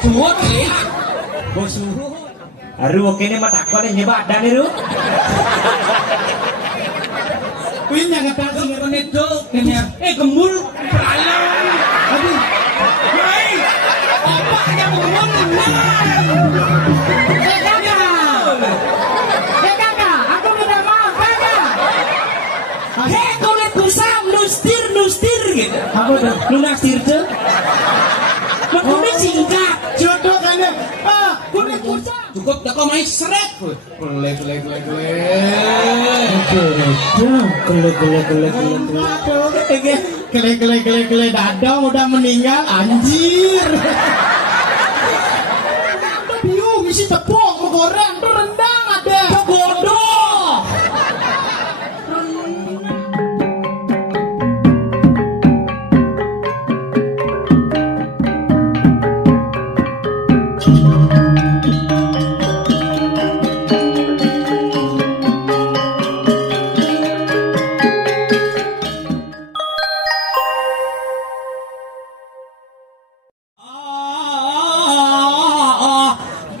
Suwot ya. Bos suruh. Aduh oke nih mata aku nih badan itu. Kuwi nyangetan sing ngene itu. Gembul. Aduh. Hei. Bapaknya gembul. Kakak, aku minta maaf kakak. Hei kulit kusam nustir gitu. Apa tuh? Lu naksir tuh. Kulit singkat. Jodoh kan ya. Kulit kusam. Cukup tak kau main seret. Gele. Aduh, gele dadang udah meninggal anjir. Biu misi tepung menggoreng rendang ada. Bodoh.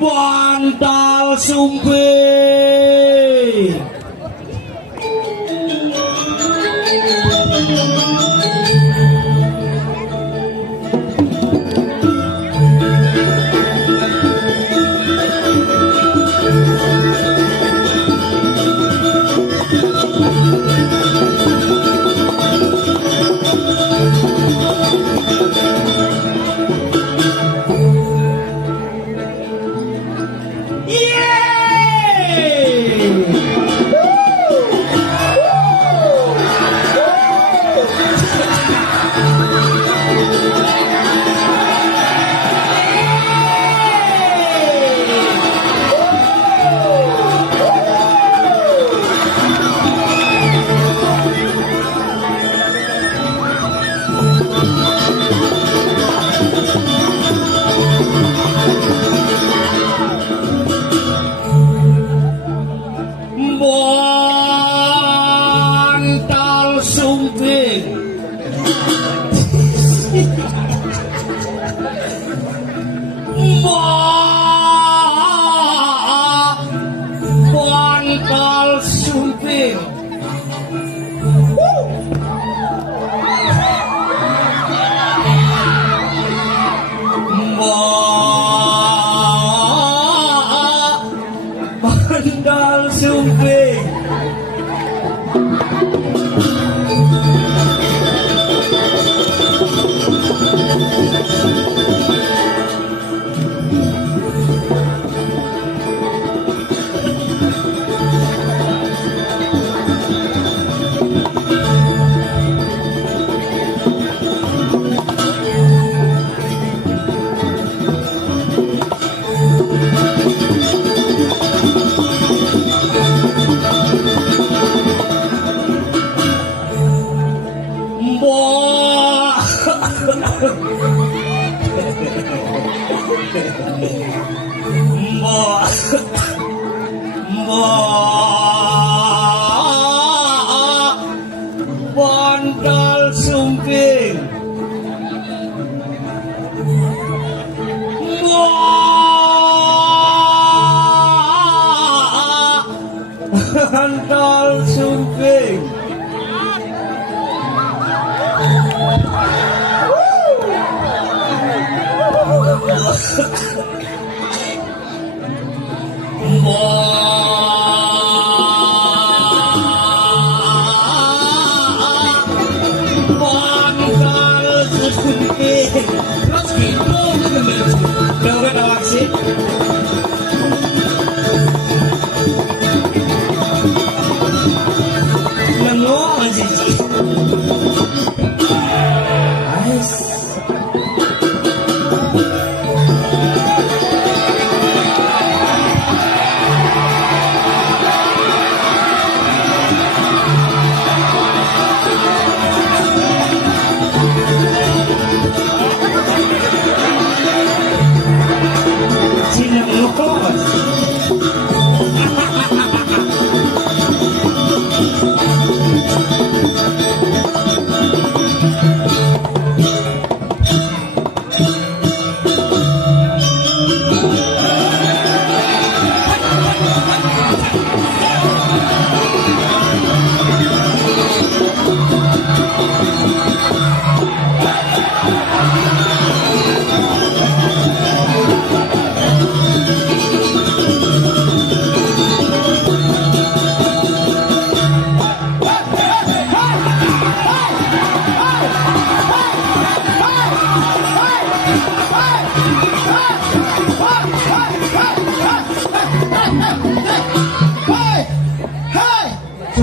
Bantal sumping. Bantal sumping. Bantal sumping. Bantal sumping. Bantal sumping. Bantal sumping. Terus gitu udah awak sih nengok masih sih sini nengok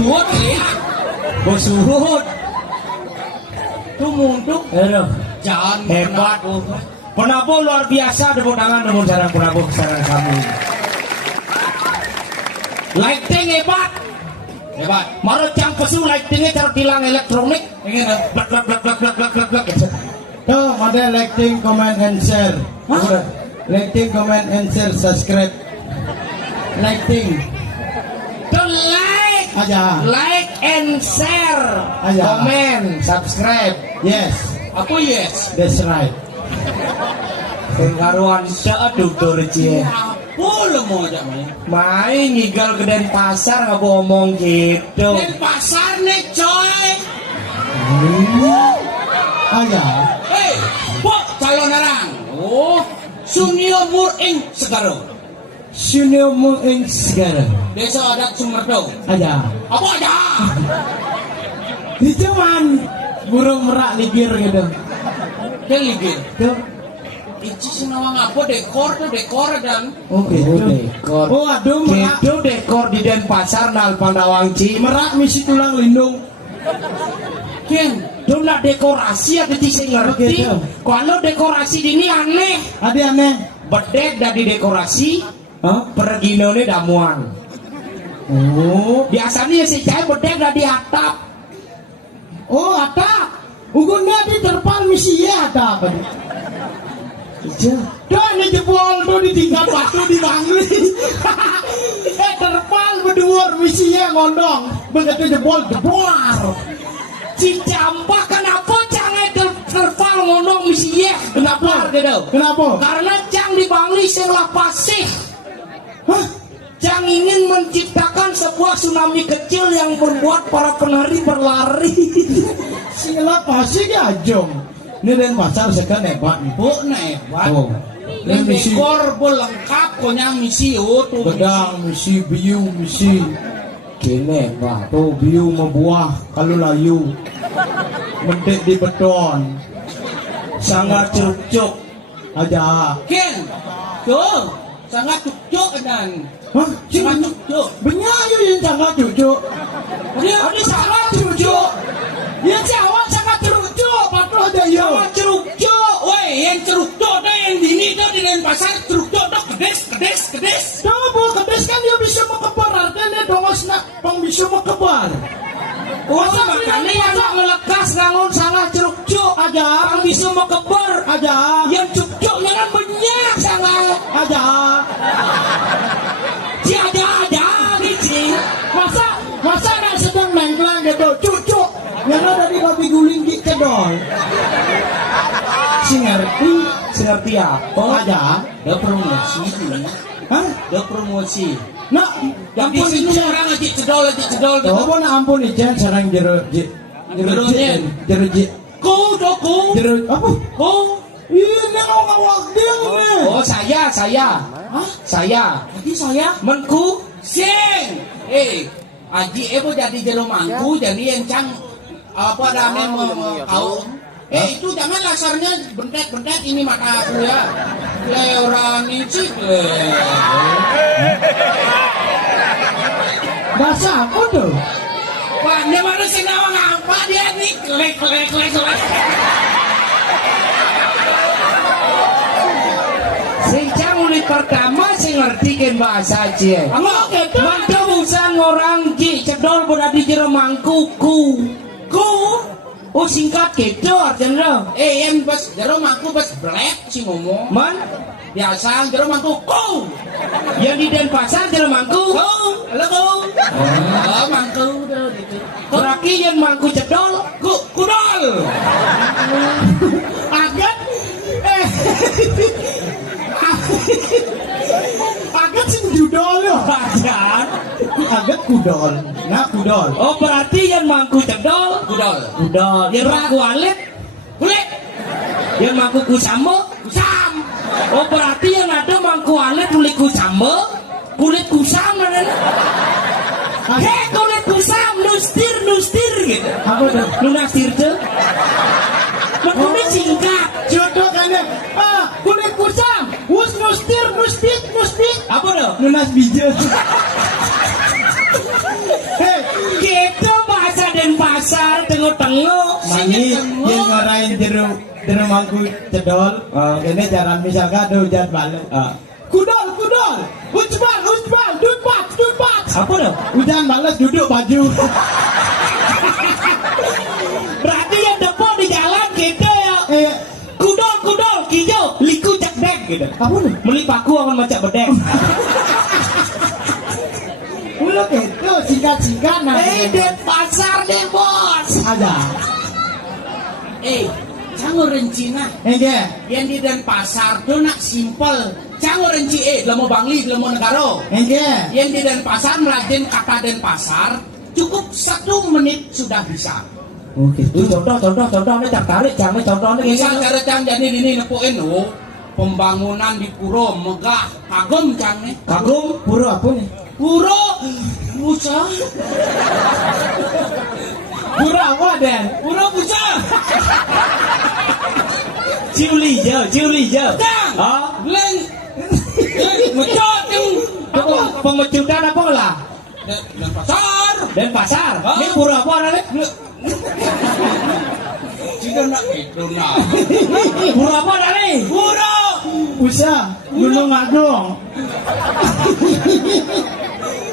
Suhut ya. Bos Suhut. Tuh munduk. Aduh, jangan Hebat. Penabuh luar biasa, tepuk tangan tepuk sarang penabuh sarang kamu. Lighting hebat. hebat. Marut yang pesu lightingnya cara tilang elektronik. Ingin dah. Blak blak blak blak blak blak blak blak. Tuh, ada liking, comment, and share. Hah? Udah. Liking, comment, and share, subscribe. Liking Don't like, aja. like and share, Aja. comment, subscribe. Yes, Apa yes? that's right. Pengaruhan aduh turci. Apa lo mau aja main? Main ngigal ke Denpasar nggak ngomong gitu. Dan pasar nih coy. Aja. Hei, kok calon orang? Oh, Sunio Muring Segarong. Sunio Muing sekarang. Desa adat Sumerdo. Aja. Apa aja? Di cuman burung merak ligir gitu. Dia ligir. Tuh. Ici senawang apa dekor dan Oke. Dekor. Oh, aduh merak. Gitu dekor di Denpasar nal Pandawangci. Merak misi tulang lindung. Ken. Dona dekorasi ada di sini ngerti. Gitu. Kalau dekorasi ini aneh. Ada aneh. Bedek dari dekorasi, Hah? perginone damuan. Oh. Biasanya si cahaya bedek dari atap. Oh, ada. Ugunnya di terpal misi ya ada apa? Dah ini jebol tuh ditinggal batu di bangli. Terpal berdua misinya ngondong. Begitu jebol Cicampah kenapa canggih terpal ngomong misi ya? Kenapa gitu? Kenapa? Karena cang di Bangli sing lapasih. Hah? Cang ingin menciptakan sebuah tsunami kecil yang membuat para penari berlari. Sila pasti gajong. Ini dan pasar sekarang hebat nih. Bu hebat. Oh. Dan Ini misi dekor bu lengkap punya misi tuh. bedang, misi biu, misi. Gini pak. Tuh biu membuah kalau layu. Mendik di beton. Sangat cuk-cuk. Aja. Ken. Tuh. Sangat cukcuk dan Hah? sangat cukcuk. Benyayu yang sangat cucu. Dia Ini sangat cucu. Ya Jawa sangat cucu. Patuh aja ya. sama cerukcuk. Woi, yang cerukcuk tuh yang dini tuh di Denpasar cerukcuk tuh kedes. Coba kedes kan dia bisa mengebar. Artinya dia dongos nak pang bisa mengebar. Oh makanya yang melekas ngangun sangat cuk-cuk aja. Yang bisa mau kebar Aja. yang cuk-cuknya kan banyak sangat. Aja. Dia ada gitu. Masa nak sedang mengklang gitu. Cucu. Yang ada di babi guling di kedol. Si ngerti. Seperti apa? Aja. Dia promosi. Hah? Dia promosi. Nak. Yang di Ampun sini ijen. orang aja cedol gitu. Coba nak ampun ijen sarang jero jik. Jero jik. Jero jik. Ku doku. Jero apa? Ku. Ini awak dia ini. Oh saya. Hah? Saya. Jadi saya Menku. sing. Aji ebo jadi jero mangku jadi yang cang apa namanya kau. Itu jangan lasarnya bentet ini mata aku ya. Leoran icik le. Bahasa apa tuh? Wah, dia mana sih nawang apa dia nih? Lek. Sing cang ulit pertama sing ngerti kan bahasa aja. Apa gitu? Mantap urusan orang ji cedol berada di jero mangkuku. Ku. Oh singkat gitu artinya. Yang pas jero mangku pas black sih ngomong. Man, Biasa jero mangku ku. yang di Denpasar jero mangku. Halo ku. Oh, mangku udah gitu. Berarti yang mangku cedol. Kudol. Agat. Agat sing judol ya. Badan. Agat kudol. Nah kudol. Oh berarti yang mangku cedol. Kudol. Udah. Yang mangku alit. Kulit. Yang mangku kusamo. Kusam. Oh berarti yang ada mangku alit kulit kusamo. Kulit kusam mana? Heh kulit kusam nustir gitu. Apa tuh? Lu nastir tuh. Maksudnya singkat. Jodoh kayaknya. Kulit kusam. Wus nustir. Apa tuh? Nunas bija. Hei, mangku cedol. Ini jalan misalkan ada hujan balik. Kudol, ucbal, dudbat. Apa dong? Hujan balas duduk baju. Berarti yang depan di jalan gitu ya. Kudol, kijau, liku cekdek gitu. Apa nih? Melipaku akan macam bedek. Ulo gitu, singkat-singkat nah. Denpasar deh bos. Ada. Jangan rencina. Yang di Denpasar tuh nak simpel. Jangan renci lemo Bangli, lemo negara. Yang di Denpasar merajin kata Denpasar cukup 1 menit sudah bisa. Oke, contoh tertarik jangan contohnya Misal cara cang jadi ini nepuin pembangunan di Puro megah kagum cang nih. Kagum pura apa nih? Puro buca. Pura apa Den? Puro buca. Ciuli jauh. Cang. Len mecot yang Apa pemecutan apa lah? Denpasar. Ini pura apa namanya? Jika nak itu nak. Pura apa namanya? Puro. Usah, Gunung Agung.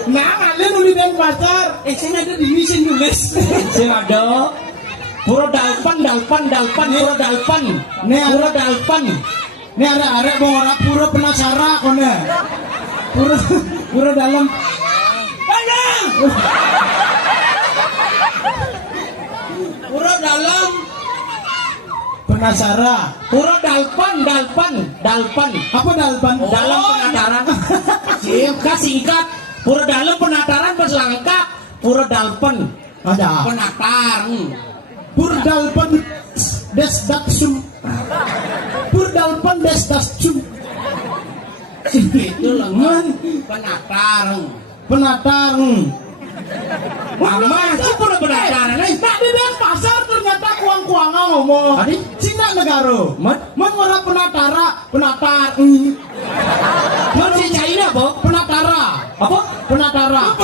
Nah, kalian nulis Denpasar. Saya ada di sini nulis. Sing ada Pura Dalpan. Pura Dalpan. Pura Dalpan. Ini arek mau orang pura penasara kone. Pura dalam. Puro dalam. Penasara. Pura Dalpan. Apa dalpan? Dalam penataran. Singkat. Pura dalam penataran berselengkap. Pura Dalpan. Ada. Penatar. Pura dalpan desdaksum. Pura dalpan desdaksum. Itu lengan penatar. Penatar. Mama itu pura penataran. Tadi Denpasar ternyata kuang-kuangan ngomong. Tadi? Cina negara. Mat? Orang penatar. Masih China apa? Penatara. Apa? Penatara.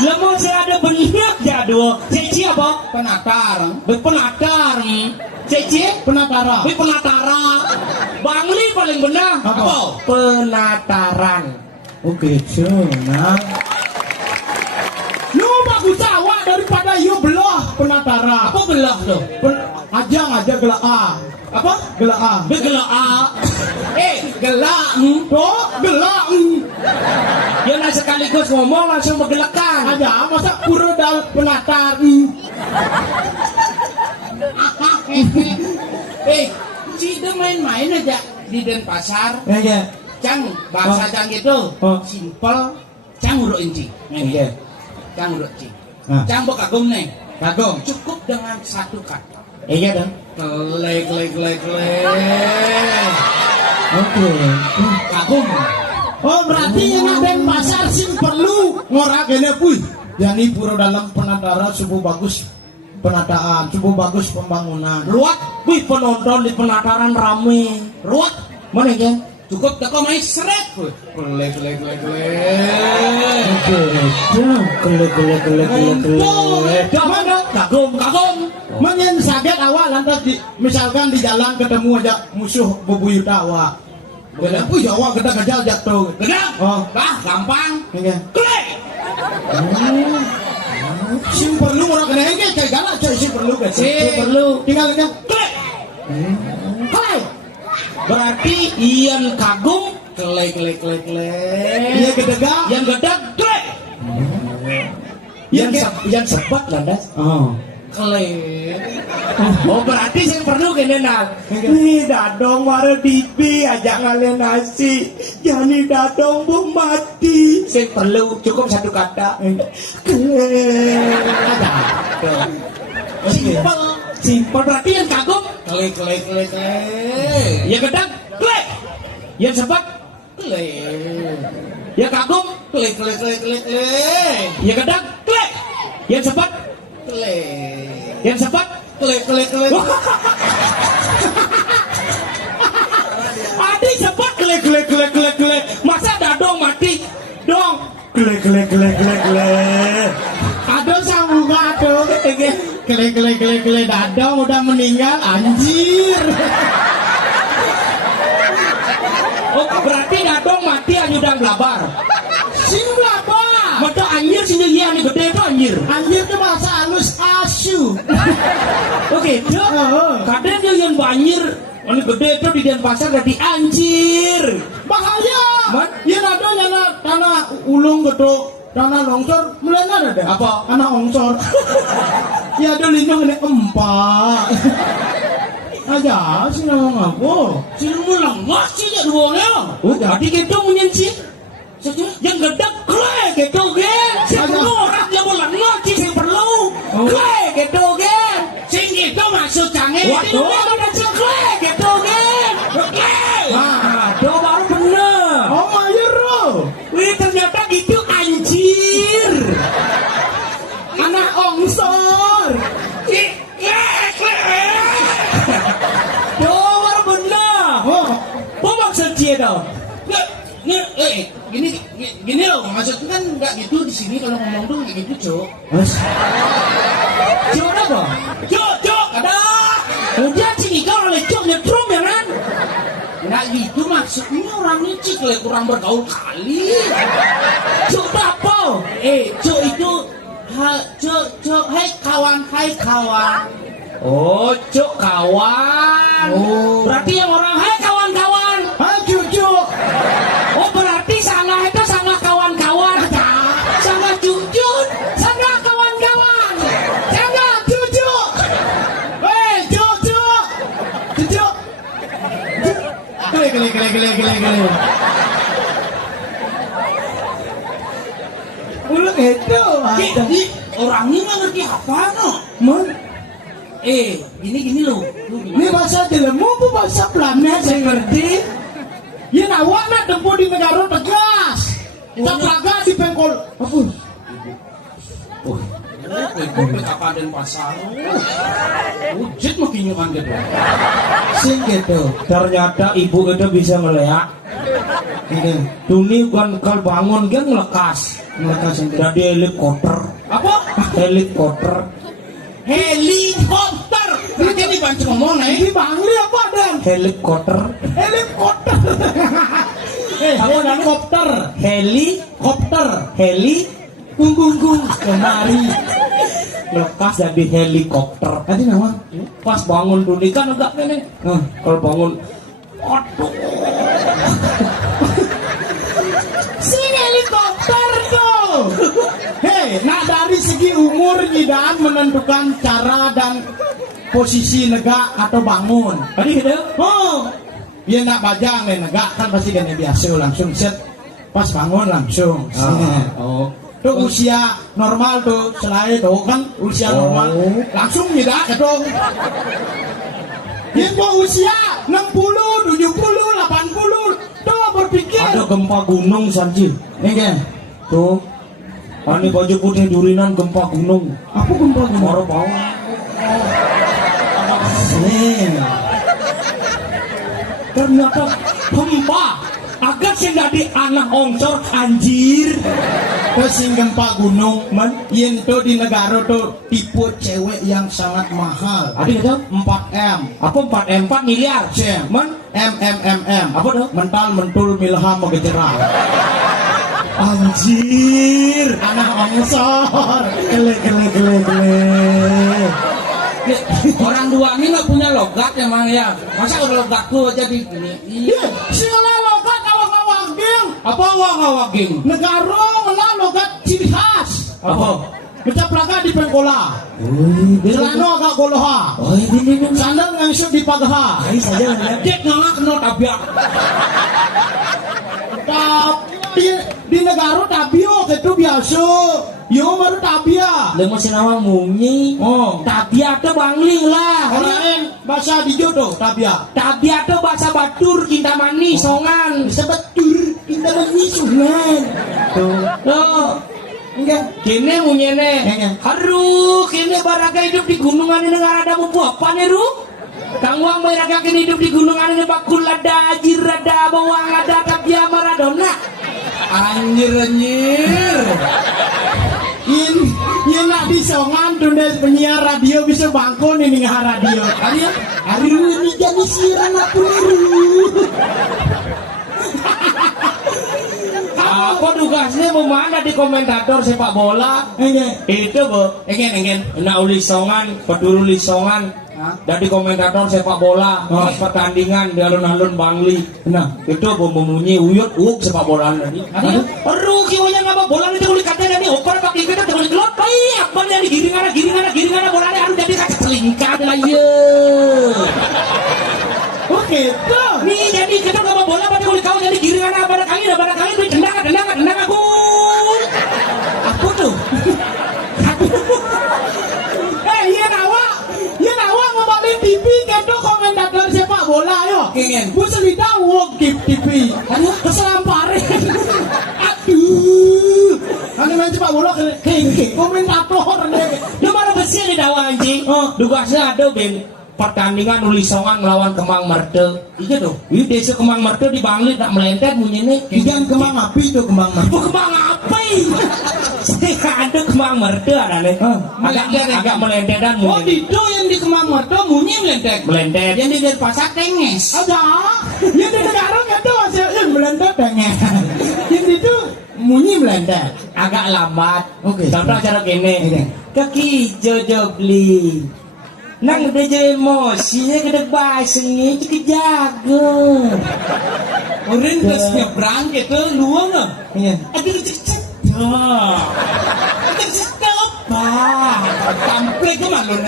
Lama saya ada banyak jadwal. Ceci apa? Penatar. Penatar. Ceci? Penatara. Penatara. Bangli paling benar. Apa? Penataran. Oke, cuma. Lu bagus Jawa daripada you belah penatara. Apa belah tuh? Aja gelak A. Apa? Gelak A. Begela A. Gelak. Oh, gelak. Dia nak sekaligus ngomong langsung bergelakan. Ada masa pura dal penatar. Cida main-main aja di Denpasar. Ya. Cang bahasa cang itu simpel. Cang urut inci. Iya. Cang urut inci. Nah. Cang bo kagum nih. Kagum. Cukup dengan 1 kata. Iya dong. Kelek. Oke. Kagum. Oh, berarti yang Denpasar sing perlu ngora kene puy. Yani pura dalam penatara subuh bagus penataan, subuh bagus pembangunan. Ruat, wih penonton di penataran rame. Ruat. Mana ya? Cukup teko main seret. Kelek. Mana? Kagum. Menyen sakit awak lantas misalkan di jalan ketemu aja musuh bebuyuta awak. Beda puy awak kita gajal jatuh. Gedang. Oh, Gampang. iya. Kelek. Sing perlu orang kena engke kayak galak coy sing perlu guys. Perlu. Tinggal Kelek. Hai. Berarti Ian kagum. Kelek. iya gedega. Yang gedang. Klek. Yang sebat landas. Oh. Kelek. Oh berarti saya perlu kene nak. Nih dadong mare dipi aja ngalen nasi. Jani dadong bu mati. Saya perlu cukup 1 kata. Ada. Simpel berarti yang kagum. Kelek. Yang gedang. Klek. Yang sebat. Kelek. Yang kagum. Kelek. Yang gedang. Klek. Yang sebat. Kelek. Yang sebat. Kelek. Adi sebat klek. Masa dadong mati dong. Klek. Aduh sambung aduh. Kelek dadong udah meninggal anjir. Oh, berarti dadong mati anyudang blabar. Sing blabar. Mata anjir sini iya nih gede itu anjir. Anjir itu bahasa halus asu. Oke, itu kadang yang banjir, ini gede itu di Denpasar jadi anjir. Bahaya. Man? Ya ada nyana tanah ulung gitu, tanah longsor, mulai ada deh. Apa? Tanah longsor. Ya ada lindung ini empat. Aja sih nama ngapo. Sini mulang masih ya duanya. Oh, jadi gitu menyensi. Yang gede kle gitu gen. Saya perlu orang yang bulan ngaji saya perlu. Kle gitu gen. Sing itu maksud canggih. Waduh, ada kle gitu gen. Kle. Ah, do baru bener. Oh mayro. Wih, ternyata gitu anjir. Anak ongsor. Do baru bener. Oh, Apa maksud dia dong? Gini loh, maksudnya kan nggak gitu di sini kalau ngomong tuh nggak gitu, Cok. Cok apa? Cok, ada. Udah sini kau oleh cok nyetrum ya kan? Nggak gitu maksudnya orang ini cik kurang bergaul kali. Cok apa? Cok itu cok, hai kawan. Oh, cok kawan. Oh. Berarti yang orang hai kawan-kawan. ah cucu. Oh, berarti sangat itu sama kawan-kawan. Sama cucut, sama kawan-kawan. Sama cucu. Cucu. Cucu. Gele. Ulang itu. Jadi orang ini nggak ngerti apa no. Man, Gini loh. ini bahasa Jelemu apa bahasa planet saya ngerti. Ya nawak nak tempuh di negara tegas. Tak laga di pengkol. Apa? Gue apa dan pasar. Ujit makin nyuman gitu. Sing gitu. Ternyata ibu itu bisa ngeliat. Ini Tuni kan kalau bangun dia ngelekas. mereka sendiri. Jadi helikopter. Apa? Helikopter. Helikopter. Nanti ini bantu ngomong Ini bangli apa dan? Helikopter. Helikopter. Kamu helikopter. Helikopter. Heli. Gung. Kemari. Lekas jadi helikopter. Nanti nama? Pas bangun Tuni kan agak nenek. Kalau bangun. Aduh. Sini helikopter tuh. Hei, nah dari segi umur Nyidan menentukan cara dan posisi negak atau bangun. Tadi gitu. Oh, dia nak bajang nih negak kan pasti gini biasa langsung set. Pas bangun langsung. Oh. Tuh usia normal tuh selain tuh kan usia normal langsung nyidak dong. Dia usia 60, 70, 80 tuh berpikir. Ada gempa gunung Sanji. Nih kan? Tuh. Ani baju putih durinan gempa gunung. Aku gempa gunung. Baru bau. Nih. Ternyata gempa. Agak sih jadi anak ongsor anjir. Terus yang gempa gunung man, yang tuh di negara tuh tipe cewek yang sangat mahal. Ada itu 4M. apa 4 miliar? Cem. Man, M. apa tuh? Mental mentul milham mengejerah. Anjir. Anak ongsor. Gele. Orang dua ini nggak punya logat emang ya. Masa udah logat tuh aja di gini. Iya, sila logat awak-awak Apa waging? negara ngelah logat ciri khas. Apa? Kita pelaga di pengkola. Celana agak goloha. Oh, ini. Sandal ngangsut di pagaha. Ai saja lihat. Dek nggak kenal tabiak. Di negara tabio itu biasa. Yo baru tabia. Lu masih nama munyi. Oh, Tabia tuh bangling lah. orang bahasa di jodoh tabia. Tabia tuh bahasa Batur, Kintamani, Songan. Bisa betul kita mengisulan. Tuh. Enggak. Kini munyene. Iya. Haru, kini baraga hidup di gunungan ini negara ada bumbu apa nih, Ru? Kang Wang baraga kini hidup di gunungan ini bakul ada, ajir ada, bawang ada, tabia Maradona. Anjir. In nak Jadi songan tulis penyiar radio bisa bangkon ini ngah radio. Hari ini jadi siaran aku niru. Apa tugasnya memana di komentator sepak bola? Itu bu, engen. Nak ulisongan, peduli ulisongan. Dari komentator sepak bola, pas pertandingan di alun-alun Bangli. Nah, itu membunyi uyut sepak bola tadi. Aduh, kiwanya ngapa bola ini kulit katanya nih, okor pakai kita kulit gelap. Apa nih giringan bola ini harus jadi kaca selingkah lah ya. Oke, tuh. Nih jadi kita ngapa bola pakai kulit kau jadi giringan apa kali tendang aku. Aku tuh. TV kedo komentator sepak bola yo. Kengen. Bu selita wong TV. Aduh keselampare. Aduh. Ane main sepak bola kengke komentator nih. Lu mana besi di dawa anjing. Tugasnya ada ben pertandingan ulisongan melawan Kemang Merde. Iya tuh. Ini desa Kemang Merde di Bangli tak melentet bunyi nih. Ikan kemang api tuh kemang api. Kemang api. Ada Kemang Merde ada nih. Agak melentetan bunyi. Oh itu yang di Kemang Merde bunyi melentet. Yang di Denpasar tenges. Ada. Yang di negara itu hasil melentet tenges. Yang itu bunyi melentet. Agak lambat. Oke. Contoh cara gini. Kaki Jojo beli. Nang udah jadi emosinya ke depan sini cukup jago. Orang terus nyebrang gitu luang lah. Iya. Aduh cecet. Cecet apa? Sampai ke malu.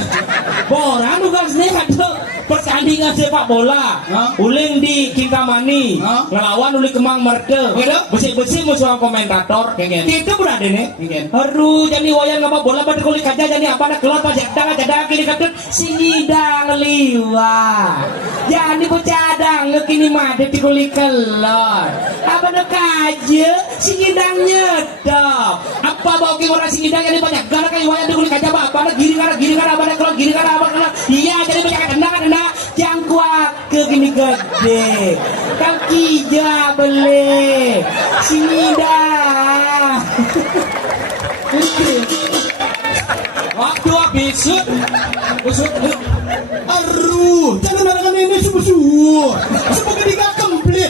Boran tugasnya ada pertandingan sepak bola. Uling di Kintamani ngelawan uli Kemang Merde. Bersih musuh komentator. Itu berada nih. Aduh jadi wayang ngapa bola pada kulit kaca jadi apa nak keluar pas jadang kini katut singidang liwa. Jadi bocadang kini made di kulit kelor. Apa nak kaja singidang nyedok. Apa bau ki orang singidang jadi banyak gara kayak wayang di kulit kaca apa nak giring apa nak keluar giring apa nak. Iya jadi banyak tendang jangkuak ke gini gede kaki jabele sini dah waktu habis usut. Aduh, jangan narakan ini sebesar. Sebab ketika komplit.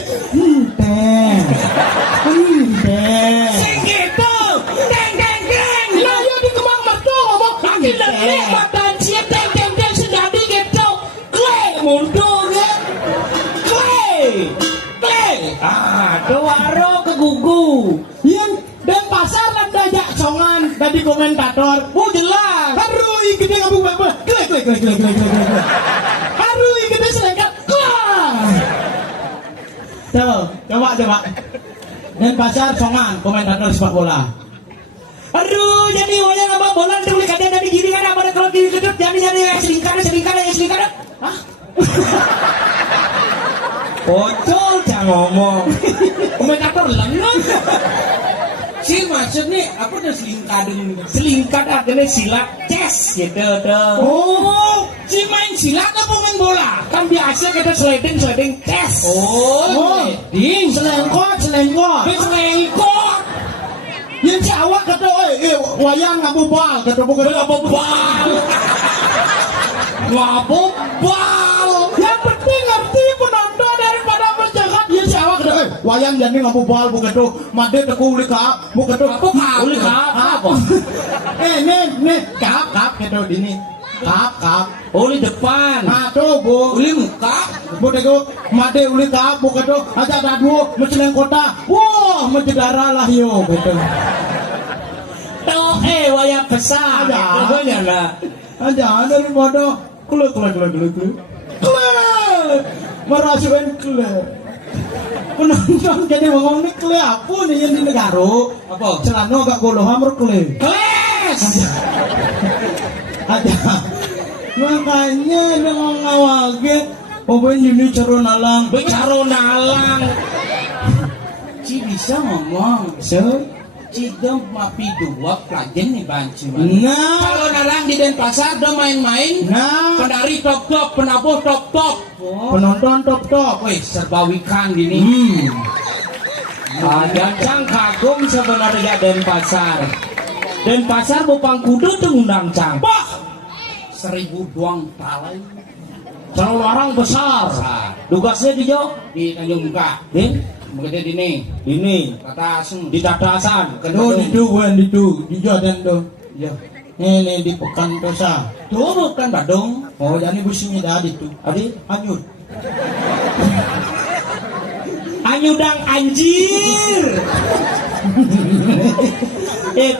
sing gitu deng Lah yo di Kemang Merde ngomong lagi lagi matan siap deng sedadi gitu mundur ya kle waro ke gugu yang dan pasar ada jaksongan tadi komentator. jelas Haru gede ngabung bapak. Kle. Haru gede selengkat. Coba. Dan pasar songan komentator sepak bola. aduh jadi wayang apa bola tulis katanya dari kiri kan apa kalau kiri kedut jadi selingkar hah bocol jangan ngomong komentator lengan Si maksudnya apa udah selingkat artinya silat chess gitu tuh. Oh, si main silat apa main bola? Kan biasa kita sliding chess. Oh, Selengkot. Yang si awak kata, wayang ngabu bal, kata bukan ngabu bal. Yang penting ngerti penonton daripada menjahat. Yang si awak kata, wayang jadi ngabu bal, bukan tuh, made teku uli kap, bukan tuh, Uli kap apa? nih, kap, kata ini, kap. Uli depan. Nah tuh bu, uli muka. Bu teko, made uli kap, bukan tuh, aja dadu, menceleng kota, wah, menjedara lah yo, gitu. Tuh wayang besar. Pokoknya lah. Aja daripada kle. Merasukin kle. Penonton jadi ngomong ini kle apa nih yang di negara? Apa? Celana gak goloh hamur kle. Kles. Aja. Makanya dengan ngawage, pokoknya ini caro nalang. Ci bisa ngomong. Cidem mapi dua pelajen nih banci. Nah, Kalau nalang di Denpasar do main-main. nah, Pendari top, penabuh top. penonton top. Wih, serba wikan gini. Jancang kagum sebenarnya Denpasar. Dan pasar Bopang Kudu tuh ngundang cang. Bah, 1000 doang talai. Kalau larang besar. Tugasnya di Jo. Di Tanjung Muka. Din, Begitu di ini Tatasung. di Tatasan. Oh, di Jordan tuh. Ya. Ini di Pekan Tosa. Tuh bukan Badung. Oh, jadi businya dah itu. Adi, Anyut. anyudang anjir.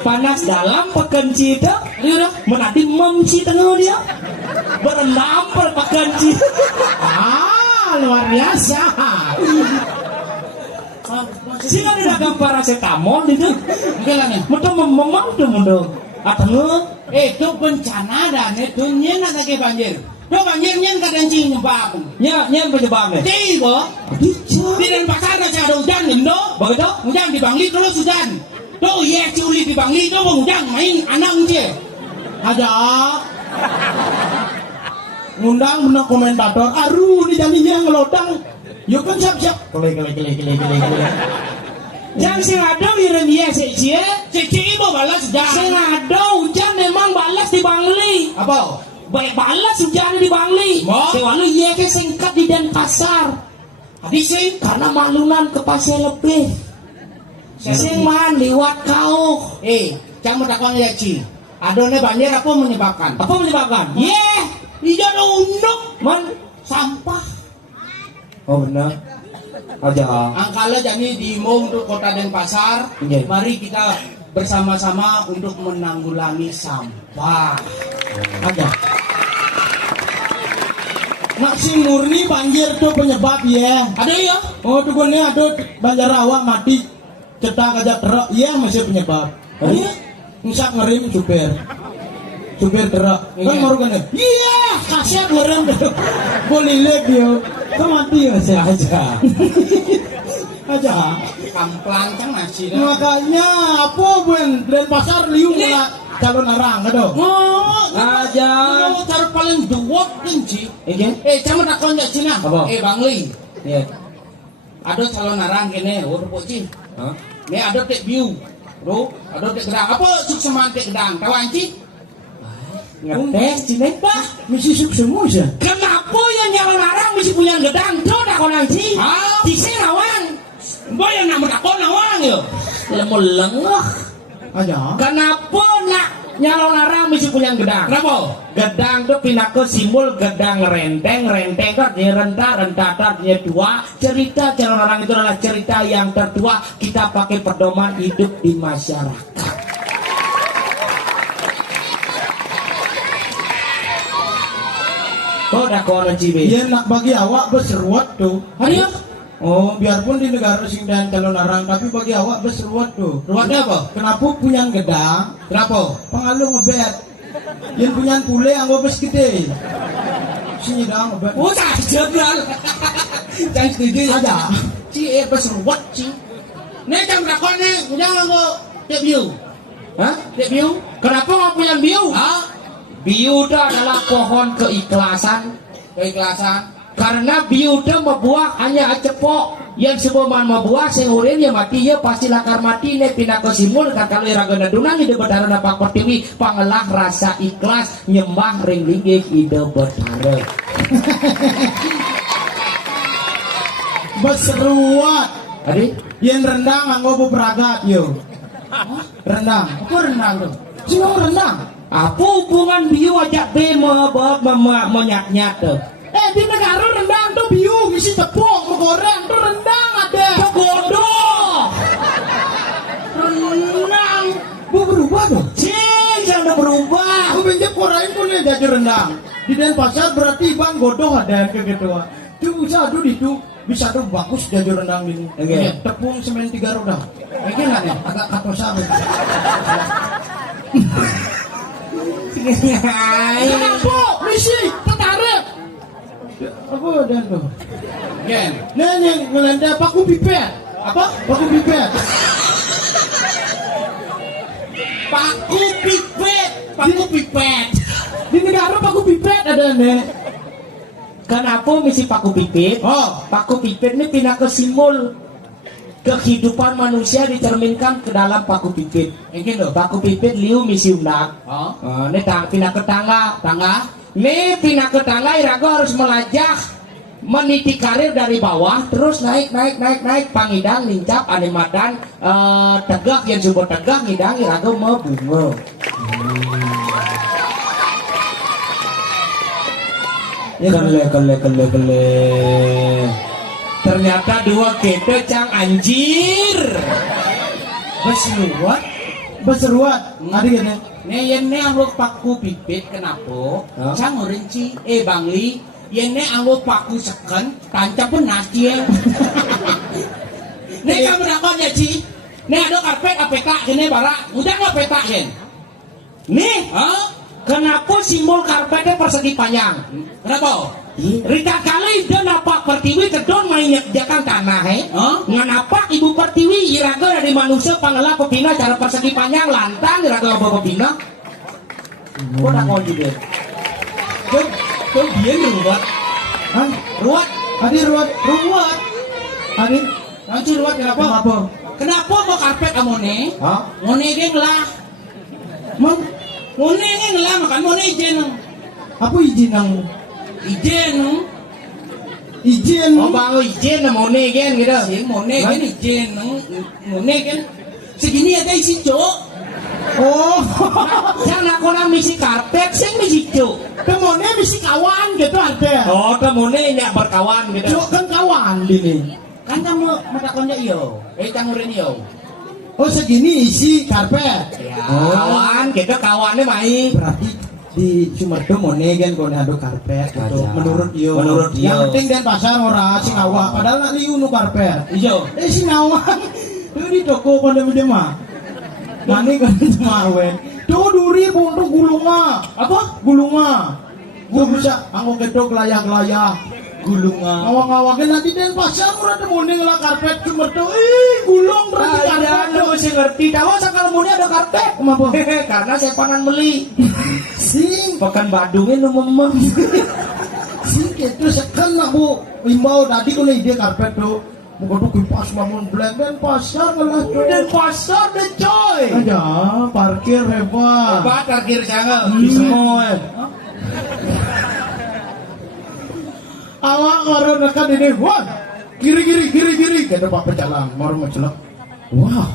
Panas dalam pekenci itu. Menadi memci tengah dia. Berendam perpekenci. Luar biasa. Sini ada dagang paracetamol itu. Jalannya. Mudah memang tuh mudah. Atau Itu bencana dan itu nyen ada ke banjir. Do banjir nyen kadang cing nyebab. nya penyebabnya. Tiba di Denpasar ada hujan Indo. Begitu? Hujan di Bangli terus hujan. Tuh ya culi di Bangli tuh hujan main anak je. Aja. Ngundang bener komentator. Aduh, ini jadinya ngelodang. Yuk kan siap-siap. Kele. Yang sing ada iren dia sih. Cici ibu balas Sing hujan. ada hujan memang balas di Bangli. Apa? Baik balas hujan di Bangli. Mo? Sewalu iya ke singkat di Denpasar. Tadi sih Karena malunan ke pasir lebih. Sing man liwat kau. jangan takon ya Ci. Adone banjir apa menyebabkan? Apa menyebabkan? Iya ada unduk Man. sampah. Oh benar. Aja. Angkala jadi diimbau untuk Kota Denpasar. Iya. Mari kita bersama-sama untuk menanggulangi sampah. Aja. Nak sing murni banjir tuh penyebab ya. Ada ya? Oh, tuh gue ada banjir rawa mati. Cetak aja truk, iya masih penyebab. Iya. Ngisak ngerim supir truk. Kan Iya. baru kan? Iya, kasihan ngerim tuh. Bolilek dia. Kan mati ya saya aja. Aja. Kamplang kan nasi dah. Makanya apa buen Denpasar liung lah calon orang aduh. Oh, Aja. cara paling duot kan Ci. Iya. Jangan takon ya Cina. Apa? Bangli. Iya. Ada calon orang gini, udah Ci. Hah? Ini ada tek view. Bro, ada tek gedang. Apa sukseman tek gedang? Tahu Ci? Ngetes cine. Misi suk semua sih. Kenapa yang nyala larang mesti punya gedang? Tuh dah kau nanti. Ah, Di sini lawan. boy yang nak takon awang yo. Lemu lengah. Aja. Kenapa nak nyala larang mesti punya gedang? Kenapa? Gedang tuh pindah ke simbol gedang renteng kan artinya rentah artinya tua. Cerita calon orang itu adalah cerita yang tertua. Kita pakai pedoman hidup di masyarakat. Kau dah kau cibi. Dia nak bagi awak berseruat tuh. Ada? Oh, biarpun di negara sing dan calon orang, tapi bagi awak berseruat tuh. Ruatnya apa? Kenapa punya gedang? Kenapa? Pengalu ngebet. Yang punya pule anggo bes gede. Sini dah ngebet. Oh, tak jebral. Jangan setuju Ada. Ci berseruat Ci. Nih jangan takon nih, jangan go tek view. Hah? Tek view? Kenapa nggak punya biu? Ah, Biuda adalah pohon keikhlasan. keikhlasan. Karena biuda membuah hanya cepok. Yang sebuah membuah sengurin ya mati ya pasti lakar mati nih pindah ke simul kan kalau iragana dunang ide betara dapat pertiwi pangelah rasa ikhlas nyembah ring linggih ide betara. Berseruat. Adik, Yang rendang anggo beragat yo. Rendang. Apa renang tuh? Cuma rendang. apa hubungan biu ajak be menyat-nyat tuh? Di negara rendang tuh biu, misi tepung, menggoreng tuh rendang ada. Bodoh. Rendang. Bu berubah tuh. Cing, jangan berubah. Aku benjek korain pun ya jadi rendang. Di Denpasar berarti bang godoh ada kegituan. Tuh bisa aduh itu bisa tuh bagus jadi rendang ini. Oke. Tepung semen 3 roda. Ini lah nih, agak katosan. Kenapa? Misi tertarik. Apa dan tuh? Gen. Nah yang ngelanda paku pipet. Apa? Paku pipet. Paku pipet. Paku pipet. Di negara paku pipet ada nih. Kenapa misi paku pipit? Oh, Paku pipit ini pindah ke simbol. kehidupan manusia dicerminkan ke dalam paku pipit. Ingin loh. Paku pipit liu misi undak. Oh. Ini pindah ke tangga. Tangga. Nih pindah ke tangga, Irago harus melajah meniti karir dari bawah, terus naik pangidang lincap animadan tegak yang subur tegak ngidang Irago mau bunga. Kele. Ternyata dua kete cang anjir. Beseruat. Adik ini. Nih anggo paku pipit kenapa? Cang rinci Bangli, yen anggo paku seken tancap benas dia. Nih kamu nakon ya Ci. Nih ada karpet apeta gini bara, udah nggak peta gen? Nih, kenapa simbol karpetnya persegi panjang? Kenapa? Rika kali dia napak pertiwi kedon main jakan tanah nganapak ibu pertiwi Irago dari manusia pangala pepina cara persegi panjang lantang Irago apa pepina kok nak kau juga kau dia ruwet ruwet adi Lanjut ruwet kenapa? Kenapa mau karpet amone? Mone geng lah mone geng lah makan mone ijen Apa izin nang? Izin. oh bang izin mone gen gitu Si mone kan ijen mone kan segini ada isi cok. Oh. jangan aku nang misi karpet sing misi cuk Temone misi kawan gitu ada. oh temune nyak berkawan gitu Cuk kan kawan ini. Kan kamu mata konjak iyo cangurin iyo. Oh segini isi karpet. Ya. kawan kita kawannya main Berarti di Sumerdo mone kan kono ada karpet gitu. Aja. Menurut yo. Menurut Yang yo. penting dan pasar ora sing awak padahal nak liu nu karpet. Iyo. Sing awak. Itu di toko kono mah. Mane kan cuma awen. Tuh duri buntu gulunga. Apa? Gulunga. Gua bisa anggo gedok layak-layak. Gulunga. Awak-awaknya nanti dan pasar ora temune lah karpet Sumerdo. Gulung berarti karpet. Anda mesti ngerti tahu sakal muni ada karpet Kenapa? karena saya pangan beli Sing pekan badungin nu memeng sing itu sekan nak bu imbau tadi kalau ide karpet tuh bukan tuh kipas bangun blend dan pasar ngelas tuh dan pasar dan coy aja parkir hebat Apa parkir sangat? di semua awak orang dekat ini wah kiri kata pak pecalang mau celak wow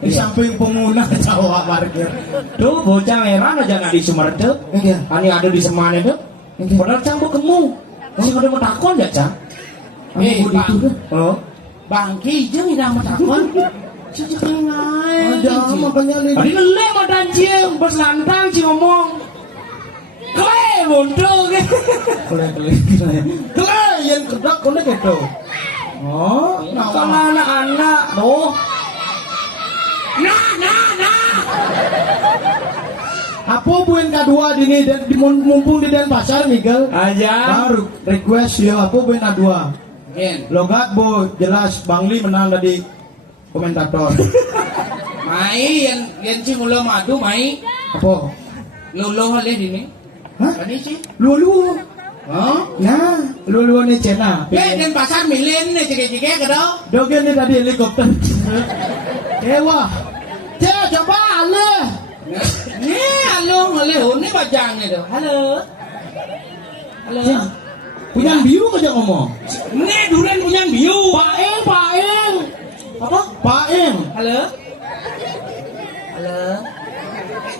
di samping pengguna Jawa parkir tuh bocah merah aja nggak di Sumerdo iya ani ada di Semane tuh padahal cang bu kemu sih ada mau takon ya cang aku Bang. itu oh Bangki jeung ina mah takon. aja makanya ini tadi lele mah dancing bos lantang sih ngomong kle bodoh kle yang kedak kono gitu oh kalau anak-anak tuh Nah. apa buin kedua dini dan mumpung di Denpasar Miguel aja baru request ya apa buin kedua Gen. logat bu jelas Bangli menang tadi komentator Mai yang cing ulah madu mai apa lolo hale dini. hah Tadi sih. lulu Hah? nah lulu nih cina Dan pasar milen nih cike-cike kedo. dogen nih tadi helikopter ewa coba ale Nih halo ini bajang nih tuh. Halo. punya biu aja ngomong Nih duren punya biu. paeng Apa? paeng Halo.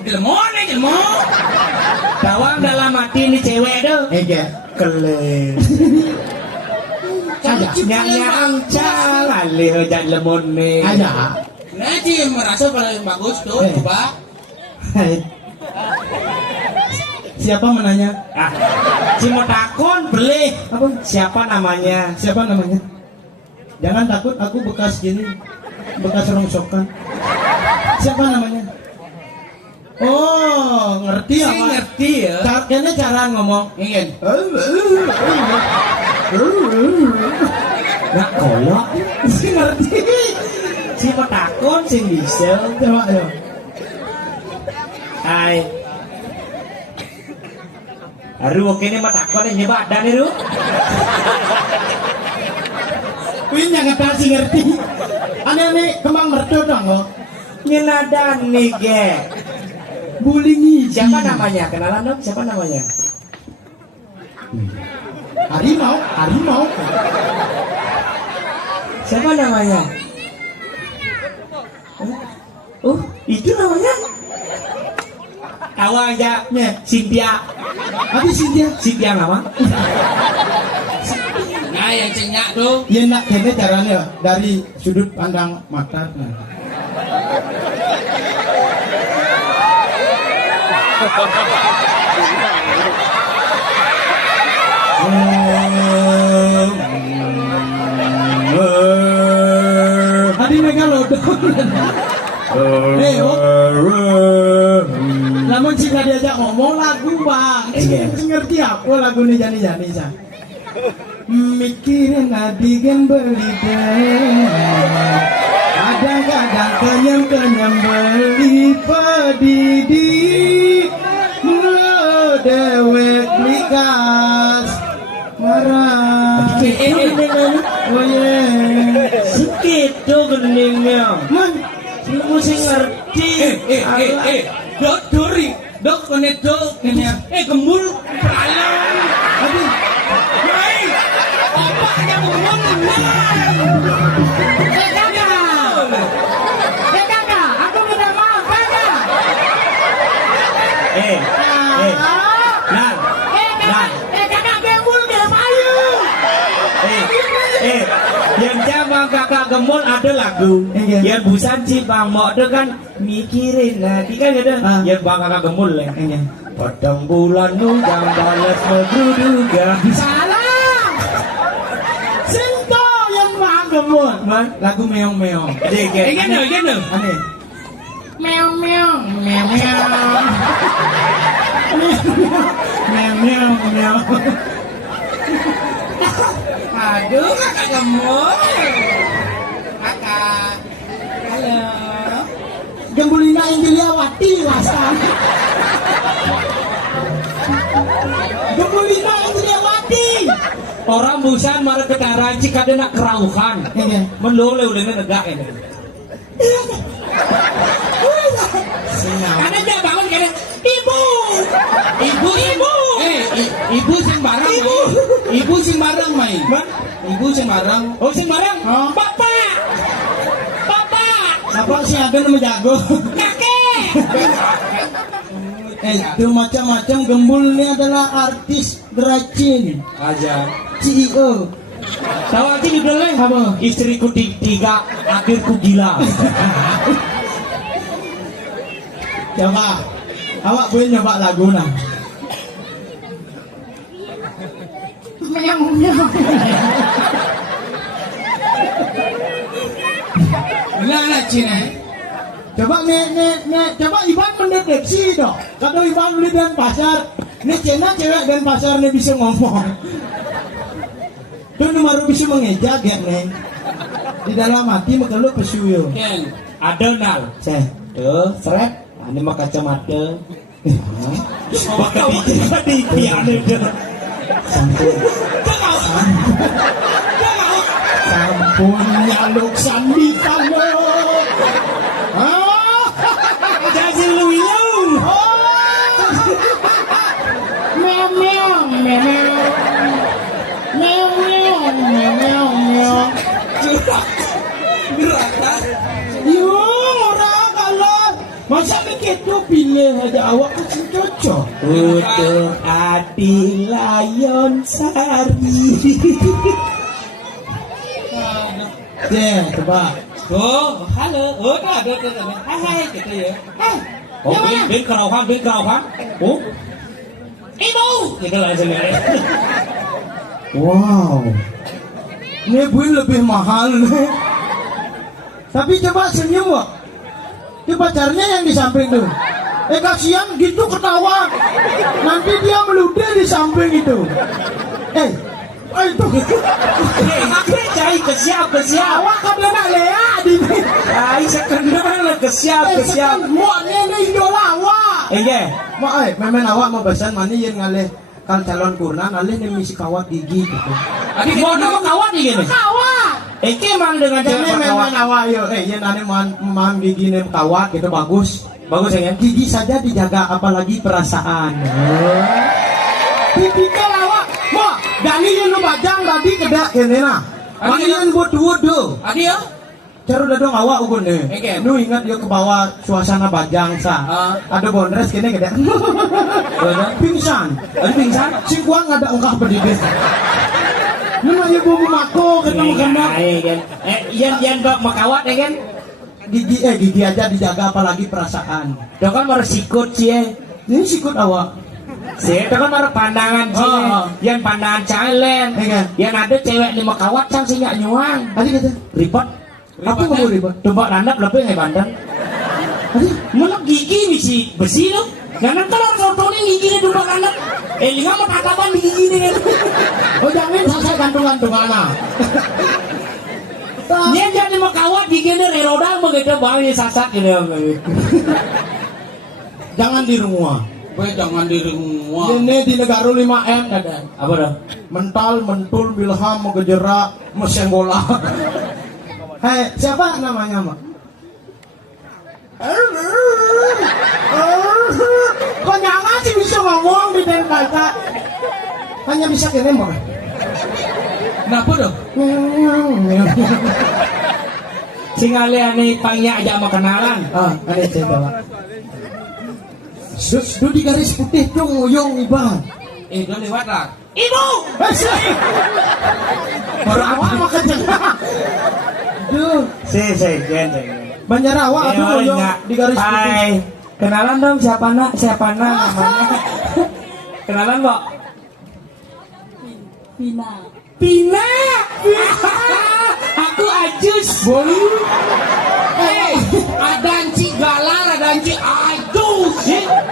Gelmo nih gelmo. tawang dalam hati ini cewek tuh ege kele nyanya angcang alih hujan lemon nih aja Nah Ci merasa paling bagus tuh coba. siapa menanya ah si mau takon beli apa siapa namanya jangan takut aku bekas gini bekas rongsokan siapa namanya oh ngerti Si apa ngerti ya. kayaknya cara ngomong Ingin. nggak kolok si ngerti si mau takon sing bisa coba ayo hai Aduh, oke nih mah takon yang nyebat dan itu. Kuwi yang ngerti ngerti. Ane kembang merdu dong kok. Nyenadan nih ge. Bulingi. Siapa namanya? Kenalan dong, siapa namanya? Harimau. Siapa namanya? Itu namanya? Tahu aja, Cynthia. Habis dia. Cynthia nama? Nah yang cenyak tuh. Ya nak kene caranya dari sudut pandang mata. Hadi megalodon. Namun jika diajak ngomong lagu bang, ngerti apa lagu ini jani-jani sah. Mikirin adigen beli deh. Kadang-kadang kenyang beli pedidi. Dewek likas marah. Oh yeah. Segitu geningnya. Man, lu mesti ngerti. Dok kene gembul pelan. aduh, Hei, bapaknya gembul. Kakak, aku minta maaf, kakak. Kakak gembul dia payu. Yang cabang kakak gemul ada lagu. Yang busan cipang mau ada kan mikirin nanti kan ada. Yang bang kakak gemul ya. Padang bulan nujang balas menduga. Salah. Sinto yang gemul, man. Lagu meong-meong. Gini. Aneh. Meong meong meong meong. Meong-meong. Aduh kakak gembul. Kakak. Halo. Gembulina Indriawati wasan. Gembulina Indriawati. Orang busan marah ketaran jika ada nak kerauhan. Melole ulangnya negak ini. Ada dia bangun kene. Ibu. Ibu sing bareng. Ibu sing bareng main. Ibu sing bareng. Oh sing barang. Bapak. Apa sih ada nama jago? Kakek. Itu macam-macam gembul ini adalah artis Gracin Aja. CEO. Tahu aja di belakang apa? Istriku tiga, akhirku gila. Coba, awak boleh nyoba lagu nah. Meong meong. Nah Cina. Coba coba Iban mendeteksi dong. Kalau Iban beli dan pasar, ini Cina cewek dan pasar ini bisa ngomong. Tuh baru bisa mengejak ya nih. Di dalam hati mengeluh pesuyo. Ken. Adonal. Saya. Tuh, seret. Ini mah kacamata. Pakai di piano itu. Sampun nyaluk sambi pano. Jadi lu Meong meong meong. Meong meong meong meong. Gerakan. Yo, orang kalau masa begitu pilih aja awak kasih cocok. Untuk Adi Layon Sari. Ya, coba. Oh, halo. Oh, ada. Hai gitu ya. Oh, bin kerauhan. Oh. Ibu. Gitu lah sebenarnya. Wow. Ini buin lebih mahal. Tapi coba senyum, Wak. Itu pacarnya yang di samping tuh. Kasihan gitu ketawa. Nanti dia meludah di samping itu. Itu. Aku cai kesiap. Awak kan nak Lea di. Ai sekenal kesiap. Mau ini idola awak. Iya. Mak, memen awak mau pesan mana yang ngalih kan calon kurna ngalih nih misi kawat gigi gitu. Adik mau nama kawan nih gini. Kawat. Eke mang dengan cewek Kene berkawat. memang awak yo, yen ane man gigi nem kawat gitu bagus. Bagus ya kan? Gigi saja dijaga, apalagi perasaan. Tipikal awak, mo, dani yen lu bajang tadi kedak kene nah. Mani yen wudu. Adi ya? Caru dong awak ugun nih. Oke. Nu ingat yo ke bawah suasana bajang sa. Ada bondres kene kedak. Pingsan. Aduh pingsan. Sing kuang ada ungkah berdiri. Nu mah ibu mako ketemu kena. Kan. Yan bak makawat ya kan? Gigi aja dijaga, apalagi perasaan. Dok kan baru sikut sih. Ini sikut awak. Saya itu kan baru pandangan sih. Yang pandangan calen. Iya. Yang ada cewek di makawat sang sih nggak nyuang. Tadi kata, Ribet. apa mau ribet? Coba landap lebih nggak bandeng. Tadi, Menurut gigi besi loh. Jangan kalau fotonya gigi ini dulu landap. Lihat mau tatapan di gigi ini kan. oh jangan saya gantung-gantungan. Dia jadi makawat gigi ini rerodang begitu baru sasak gitu. Jangan di rumah. Jangan di rumah. Ini di negara 5M ada. Apa dah? Mental, mentul, bilham, mengejerak, mesenggola. Hei, siapa namanya, Mak? Kok nyanga sih bisa ngomong di Denpasar? Hanya bisa kene, Mak. Kenapa dong? Sing ane pangnya aja sama kenalan. Ada saya bawa. Su di garis putih tuh nguyong Iban. Udah lewat lah. Ibu. Baru awak makan jengah. Duh, Gen. Banjar awak tuh nguyong di garis putih. Hai. Kenalan dong siapa nak namanya. Kenalan, Mbak. Pina. Aku Ajus. Boleh. Ada Anci Galar, ada Anci Ajus.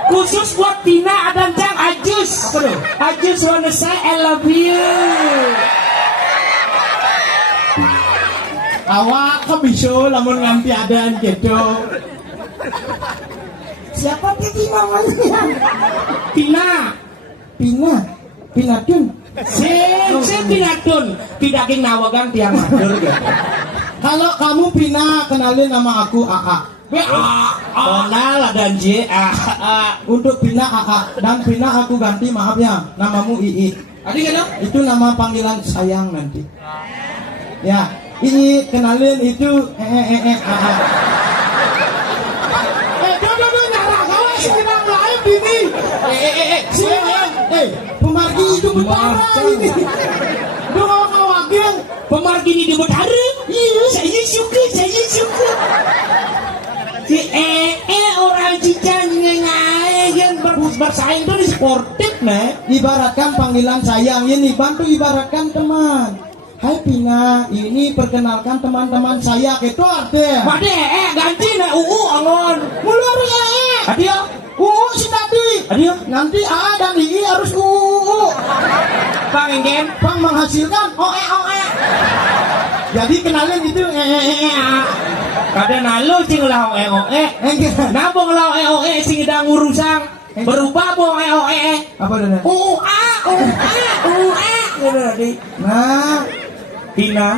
Khusus buat Pina ada Cang Ajus. Apa tuh? Ajus wanna say I love you. Awak kok bisa lamun ngampi adaan gitu. Siapa Titi namanya? Pina. Pinatun. Sing Pinatun. Pidaking nawagan tiang madur gitu. Kalau kamu Pina, kenalin nama aku AA. Onal ada J. Untuk Pina AA dan Pina aku ganti, maaf ya, namamu Ii. Adi kan dong? Itu nama panggilan sayang nanti. Ya, Ii kenalin itu AA. Nyala kau sih kenal lain ini. Pemargi itu betara ini. Doa ngawagin. Pemargi ini di Betara. Iya. Saya suka. Si orang cican ngengai kan bersaing tuh sportif nah. Ibaratkan panggilan sayang ini, bantu ibaratkan teman. Hai Pina, ini perkenalkan teman-teman saya, gitu ada. Pade ganti na angon. Mulai harus Adio. si tadi. Adio. Nanti AA dan II harus Bang Enggen. Bang menghasilkan oe. Jadi kenalin itu Kada nalu sing lau Enggen. Nabong lau sing idang urusang. Berubah bo Apa dana? Nah, Pina.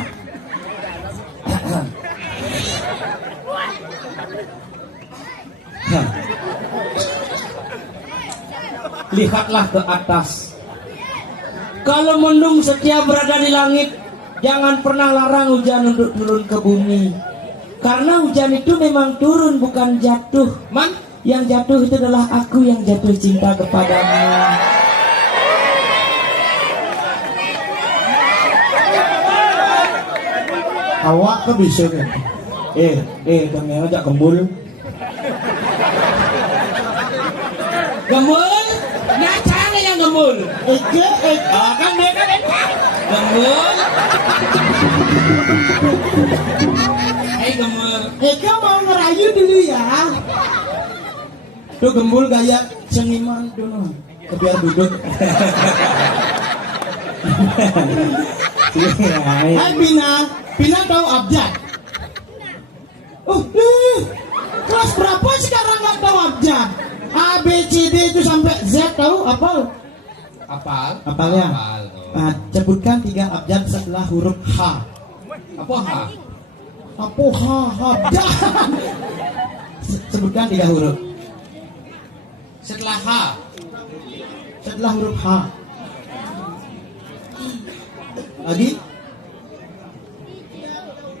Lihatlah ke atas. Kalau mendung setia berada di langit, jangan pernah larang hujan untuk turun ke bumi. Karena hujan itu memang turun, bukan jatuh. Yang jatuh itu adalah aku yang jatuh cinta kepadamu. awak ke bisa kan? Kami ajak gembul. Gembul? Nah, cara yang gembul. Kan mereka gembul. Gembul. Eka mau ngerayu dulu ya. Tuh gembul gaya seniman dulu. Biar duduk. Hai Pina tahu abjad? Kelas berapa sekarang nggak tahu abjad? A, B, C, D itu sampai Z tahu apa? Apal? Apalnya? Apal. Nah, sebutkan 3 abjad setelah huruf H. Apa H? Apa habdan? Sebutkan 3 huruf. Setelah H. Setelah huruf H. Lagi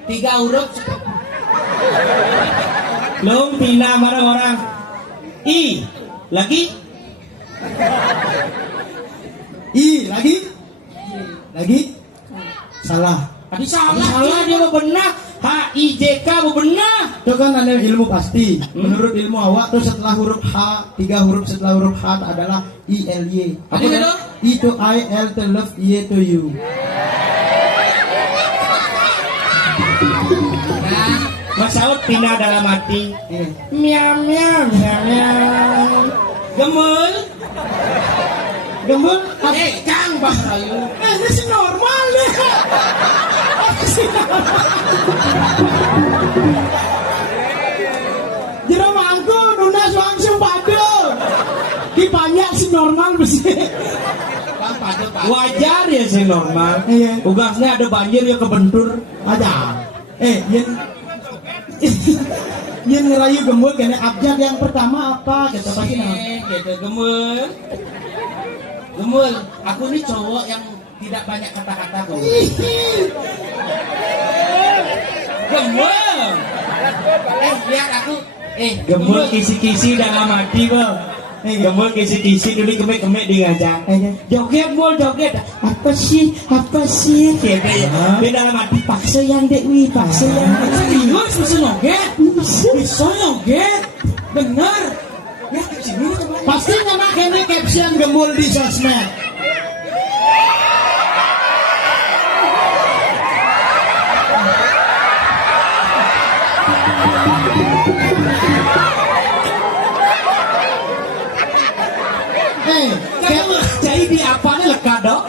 3 huruf. Belum Tina bareng orang. I. Lagi? I. Lagi? Salah. Tadi salah dia mau benar. HIJK mau benar. Itu kan ada ilmu pasti. Menurut ilmu awak tuh setelah huruf H, 3 huruf setelah huruf H adalah ILY. Apa itu? I to I, L to love, Y to you. Mas Saud Tina dalam hati. Miau miau miau miau. Gemul. Gembul? Kang Bang Rayu. Ini sih normal deh. Jero mangku nunas langsung pada. Di banyak sih normal mesti. Bang pada. Wajar ya sih normal. Iya. Tugasnya ada banjir ya kebentur. Aja. Yen ngerayu gembul kena abjad yang pertama apa? Kata pasti nama. Gitu gemul. Gemul. Aku nih cowok yang tidak banyak kata-kata gemul. Gemul. Lihat aku. Gemul kisi-kisi dalam hati bang. Gemul kisi-kisi dulu kemek-kemek di ngajak. Joget mul joget. Apa sih? Gitu ya. Di dalam hati paksa yang Dewi, paksa yang Serius bisa joget? Bisa joget? Bener. Ya sini coba. Pasti nama kene caption gembul di sosmed. jadi di apanya leka dok?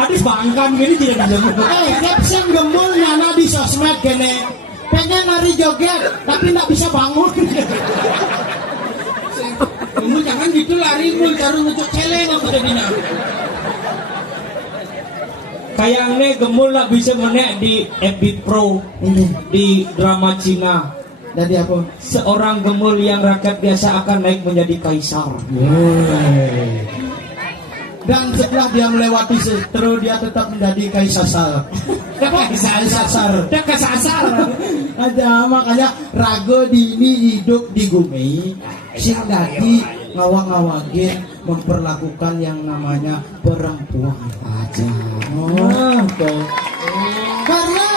Habis bangkan gini tidak dijemput. Caption gembul nyana di sosmed kene. Pengen lari joget tapi nggak bisa bangun. Gemul jangan gitu lari mul baru ngucuk celeng aku jadinya. Kayaknya gemul lah bisa menek di FB Pro di drama Cina. Jadi apa? Seorang gemul yang rakyat biasa akan naik menjadi kaisar. Dan setelah dia melewati setro dia tetap menjadi kaisar. Kaisar. Dia kesasar. Aja makanya rago dini hidup di bumi. Sing dadi ngawang-ngawangin memperlakukan yang namanya perempuan aja. Karena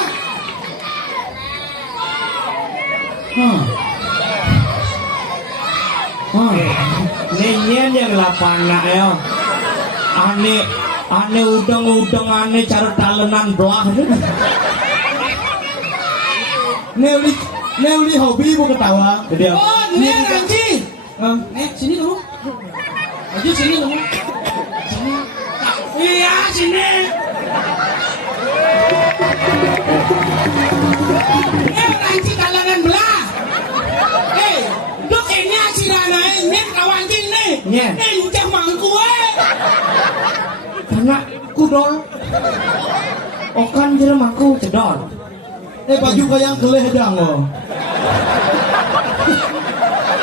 Nyen yang lapana ya. Ane udang ane cara talenan belah. Neuli hobi mau ketawa. Jadi Oh, ini Ranci. Sini kamu. Maju sini kamu. Sini. Iya, sini. Ranci kalangan belah. Dok ini asidana ini kawan sini. Nyen. Encah mangku karena kudol. Okan jelem aku cedol. Baju kayang keleh dang lo.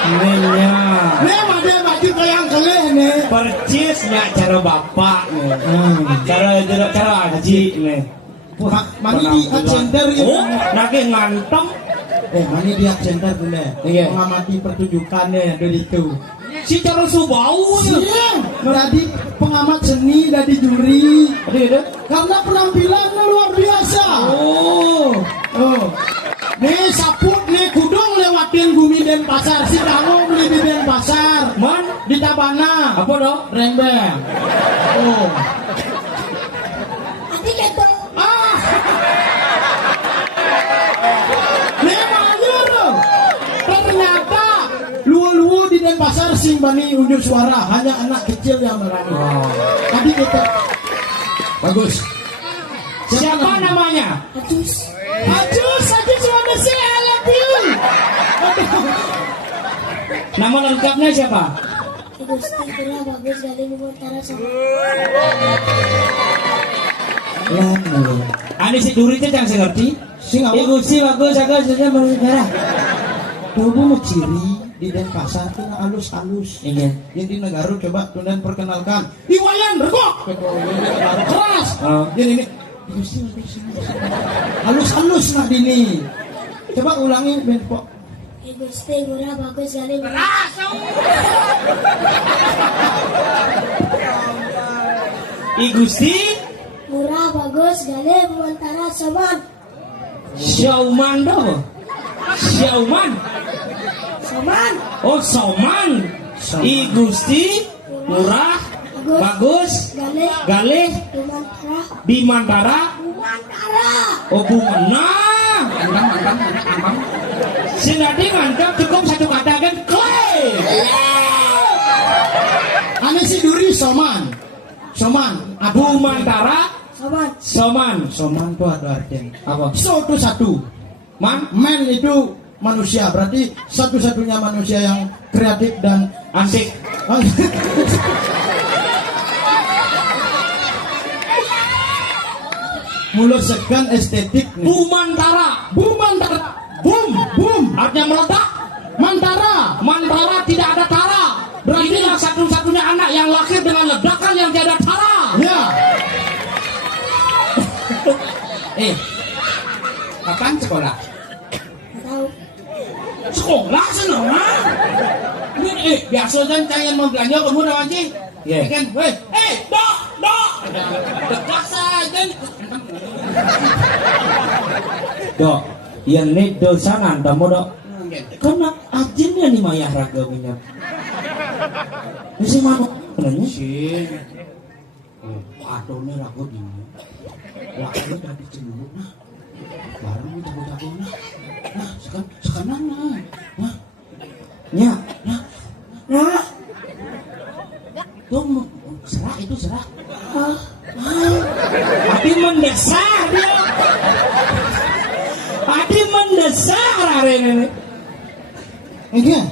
Nenya. Ada baju kayang keleh nih. Percisnya cara bapak nih. Cara aji nih. Mani di center ya. Oh, lagi ngantem. Mani di center dulu ya. Iya. Mengamati pertunjukannya dari itu. Si cara subau ya. Iya. Jadi pengamat seni dari juri. Ada. Karena penampilannya luar biasa. Oh. Nih saput nih kudung lewatin bumi Denpasar. Si Dango beli di Denpasar. Man, Di Tabana. apa dong? Rembeng. Oh. Nanti gitu. Ternyata luwu-luwu di Denpasar sing bani unjuk suara, hanya anak kecil yang berani. Tadi kita bagus. Siapa namanya? Atus. Ajus suami saya I love you. Nama lengkapnya siapa? Gusti Kira Bagus dari Utara sama. Ane si duritnya jangan saya ngerti. Sing apa? Gusti bagus saja merah. Dulu mau ciri di Denpasar tuh halus-halus. Iya. Yang di negara coba tundan perkenalkan. Iwayan regok. Keras. Jadi ini halus-halus nah dini. Coba ulangi Benpok. Gusti murah bagus kali. Gusti Murah bagus kali antara soman. Syauman dong. Syauman. Soman. Oh, Soman. Gusti murah bagus Kali galih antara Bimantara. antara. Oh, Bumana. Mantap. Si Nadi mantap cukup satu kata kan klaim. Ane si Duri Soman. Bumantara. Soman. Soman. Soman tuh ada artinya. Apa? So itu satu. Man. Man itu manusia, berarti satu-satunya manusia yang kreatif dan Asik. mulut segan estetik nih. Bumantara. Bum. Artinya meledak. Mantara tidak ada tara. Berarti inilah satu-satunya anak yang lahir dengan ledakan yang tidak ada tara. Ya. Kapan sekolah? Tahu. Sekolah senang. Ini biasa kan saya membelanja kamu nama Ci. Iya. Kan, dok. Dekat saja. Dok, yang ini dosa nantamu dok. Karena ajennya nih mayah raga punya. Ini mana? Kenanya? Sih. Aduh nih ragu dini. Waktu tadi cemburu nah. Baru ini jago-jago nah. Nah, sekarang nah. Nah. Ya. Nah. Tuh serah itu serah. Hati mendesar dia. Hati mendesar hari ini. Enggak.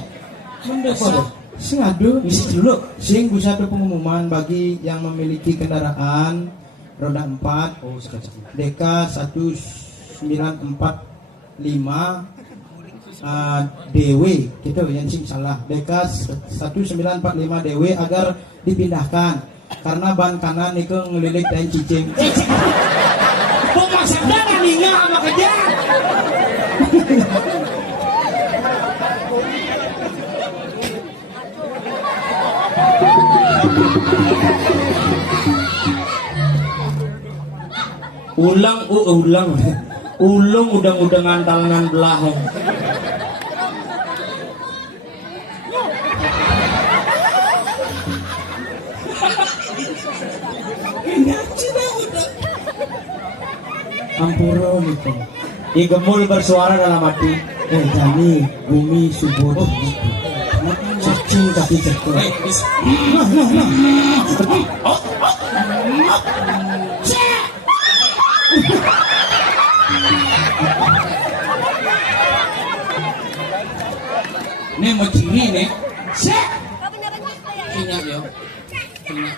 Mendesar. Sing aduh. Misi dulu. Sing bisa ada pengumuman bagi yang memiliki kendaraan roda 4. Oh, sekarang. DK 1945 DW gitu yang sing salah. DK 1945 DW agar dipindahkan karena ban kanan itu ngelilik dan cicing. Kok masak darah nih nggak sama kerja? Ulung udang tangan belahong. Ampuro itu. Gemul bersuara dalam hati. Jani bumi subur. Cacing tapi cekul. Ini mau ciri nih. Sek. Ingat yo.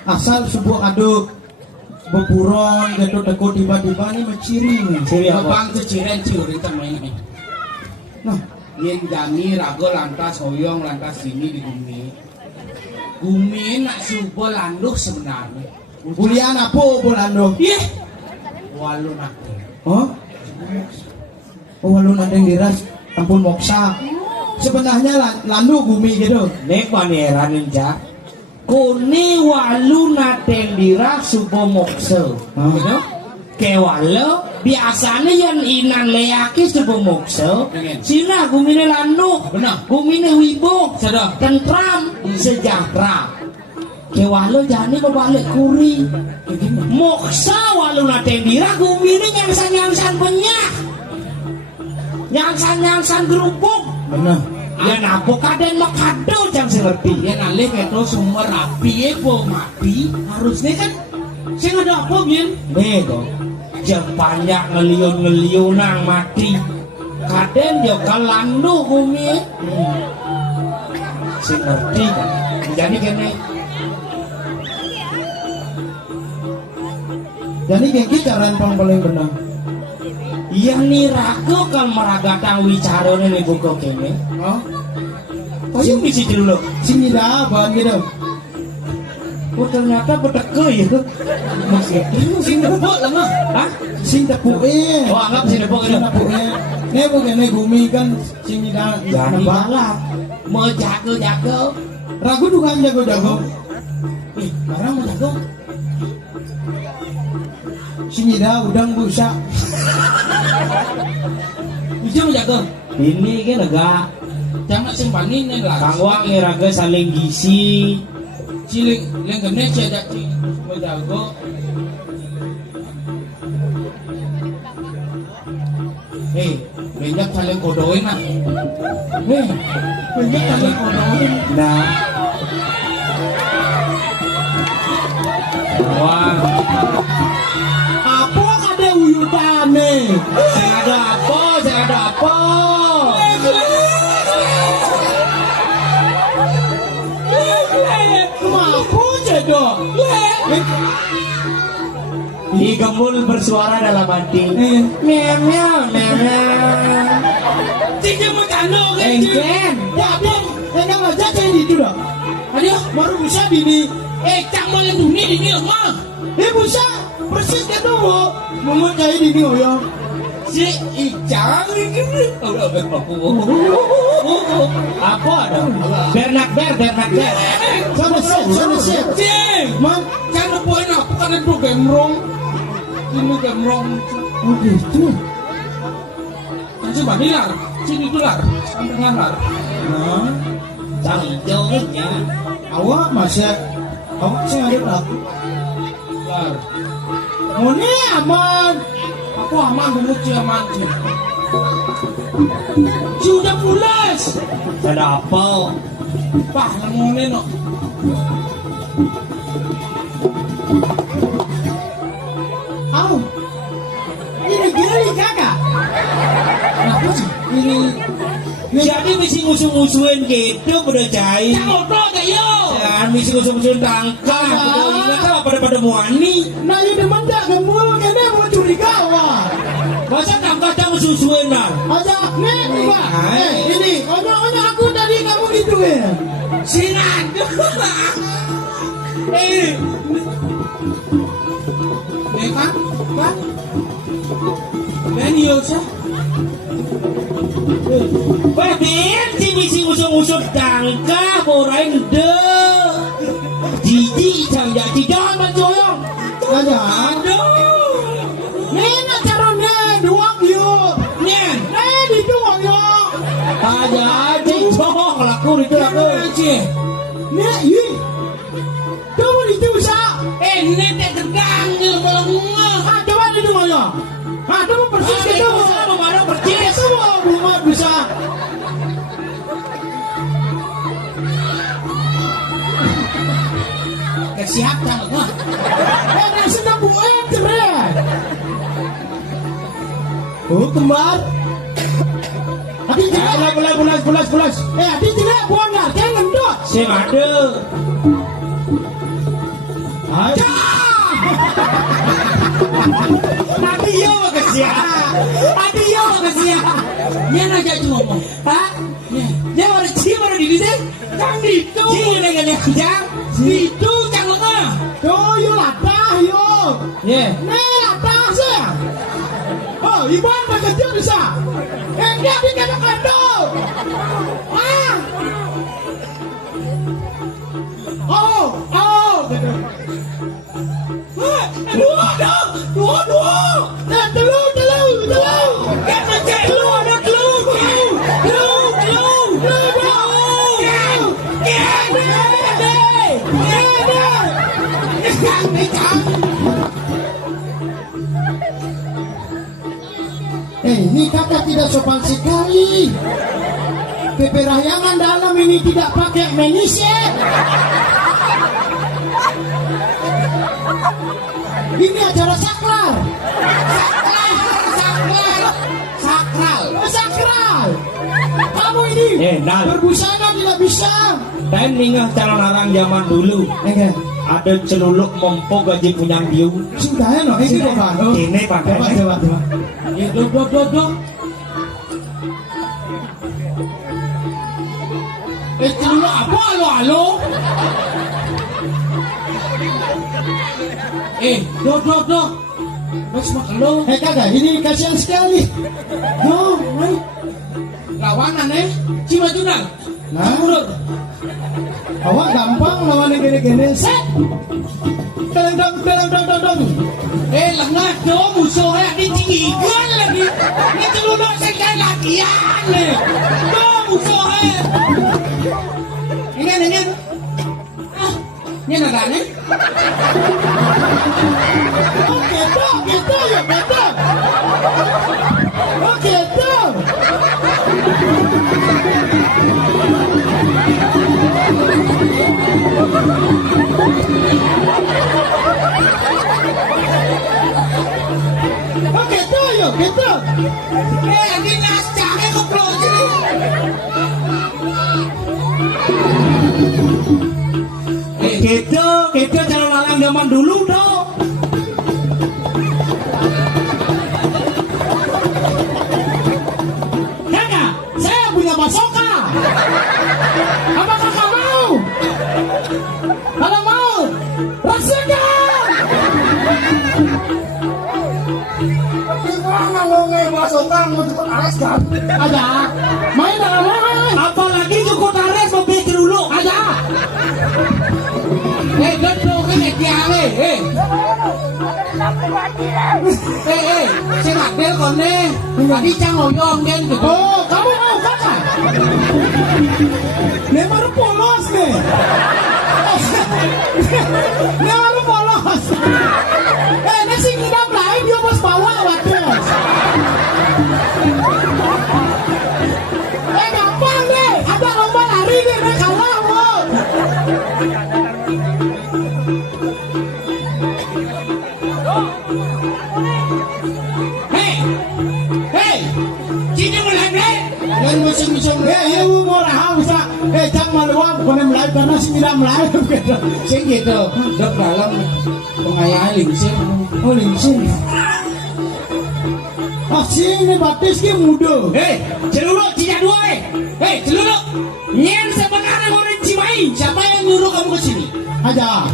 Asal sebuah aduk beburon gedok-gedok tiba-tiba ini menciri nih. Ciri apa? Bang ceciren curi temen ini. Nah, Yen jami rago lantas hoyong lantas sini di bumi. Bumi nak subuh landuh sebenarnya. kuliah apa Bolando? Iya. Walu nak. Oh? Oh, walu nandeng diras ampun moksa. Sebenarnya landu bumi gitu. Nek paneran ninja. Kuni walu nateng dira subo mokse. Hah? Kewalo biasanya yang inan leyaki subo mokse. Pengen. Sina gumine landu. Benar. Gumine wibo. Sedap. Tentram. Sejahtera. Kewalo jani balik kuri. Moksa walu nateng dira gumine nyangsan penyak. Nyangsan gerupuk. Benar. Ya napo kaden makado jang seperti. Yen alih keto sumber api po mati harusnya kan sing ada apa Bin? Nego, jang banyak ngeliun nang mati. Kaden yo kalandu bumi. Sing ngerti kan. Jadi kene. Jadi gengki cara yang paling benar. Iya nih ragu kan meragatang wicara nih buka kene. Oh, Ayo misi dulu. sini dah bahan gitu. Oh ternyata beteke ya. Sing debok lah mah. Hah? Sing tepuke. Oh anggap sini pokok Sing itu. tepuke. Nih bukan nih gumi kan sini dah. Jadi Nembak. malah mau jago-jago. Ragu tuh kan jago-jago. Orang mau jago. Sini dah udang busa. Ujung jago. Ini kan agak Jangan simpanin nih lah. kangwang iraga saling gisi. Cilik yang gede cedak mau jago. Benjak saling kodoin nah. Banyak saling kodoin. Nah. Wah, Apa ada uyutane? saya ada apa? Saya ada apa? Apa cedok? Digembul bersuara dalam hati. Meow meow meow meow. Tiga macano kan. Engken. Ya apa? Enggak aja saya itu dah. Aduh, Baru bisa bini. cang malah dunia ini lemah. Bisa persis gitu bu. Memut kayak di ya. Si Icang ini. Apa ada? Bernak ber. Sana sih. Cing, Man, kan poin apa kan itu gemrong. Ini gemrong. oh gitu. Kan coba dilar. Sini itu lar. Sampai ngalar. Nah, Hijaunya. awak masih saya ada berapa? Lar. Oh ini aman. Aku aman dulu sih aman sih. Sudah pulas. Ada apa? Pak, ngomongin no. Au. Ini gini kakak. Kenapa sih? Ini Jadi misi musuh-musuhin gitu udah jahit. Jangan ngobrol kayak yo. Jangan misi musuh-musuhin tangkap. Udah ingat apa pada muani? nah ini demen tak gembul kena mau curiga wah. Masa tangkap tak musuh-musuhin nah? Aja nih Pak. Ini onyo aku tadi kamu gitu ya. Sinan. Kan? Dan yo sah. Baden si misi musuh-musuh tangkap orang deh. Jiji jangan jadi jangan mencoyong. Aja. Aduh. Nih nak caranya dua yuk. Nyen. Di dua yuk. Aja aja cowok laku itu laku. Aja. Nih ini. Kamu itu bisa. Ini teh gedang kalau ngomong. Coba di dua yuk. Coba persis gitu. Baru percis. Itu rumah bisa. Siap jangan wah. Nasi nabu cerai. Oh kembar. Adi tidak. Bulas. Adi tidak buang nggak? Jangan dot. Si made. Aja. Adio kesia. Nyen aja cuma ngomong. Hah? Dia ada cie baru di sini. Kang itu. Cie dengan yang jang. Itu cang lengah. Tuh yuk latah yuk. Ye. Nih latah sih. Oh iban bekerja bisa. Dia di kandang. Ah. Oh. Dua. Telur. Kan aja lu ada telur. Ini kakak tidak sopan sekali. Peperahyangan dalam ini tidak pakai meniset. Ini acara sakral. Sakral. Kamu ini Nal. berbusana tidak bisa. Dan ingat calon orang zaman dulu. Enggak. ada celuluk mompo gaji punyang diu. Sudah ya no, ini kok Pak. Ini Pak. Coba. Ya do. Celuluk apa halo? Do. Wes makan lo. Kagak, ini kasihan sekali. No, main. Lawanan Cima Junal. Nah, Urut. awak gampang lawan yang gini-gini. Set. Dong. Lengah do musuhnya ditinggikan lagi. Ini celuluk sekali latihan do musuhnya. Ini. Ini nadanya. Oke, gitu ya, betul. Oke, tuh. Oke, tuh yuk, gitu. Ini nascahnya goblok ini. Kita cara lalang zaman dulu dong. Kakak, saya punya basoka. Apakah kau mau? Kalau mau, rasakan. Gimana lo basoka mau cepet ares kan? Ada, main dalam main. Apalagi cukup tares mobil celuluk. Ada. Goblok kan tiang saya ngadel kone. Tadi cang ngoyong kan gitu. Oh, kamu mau kakak? Dia baru polos nih. Dia baru polos. Nasi ngidam lain dia bos bawa wates. Gampang deh. Ada lomba lari deh, dia kalah mau. Sini mulai deh. Dan musim-musim ya mau rahang bisa. Cang maluang bukan mulai karena si ngidam lain gitu. Sing gitu. Dok dalam pengayaan lingsin. Oh lingsin. Sini batis ki muda. Celuluk Cina dua celuluk. Nyen sebenarnya mau Cimai. Siapa yang nyuruh kamu ke sini? Aja.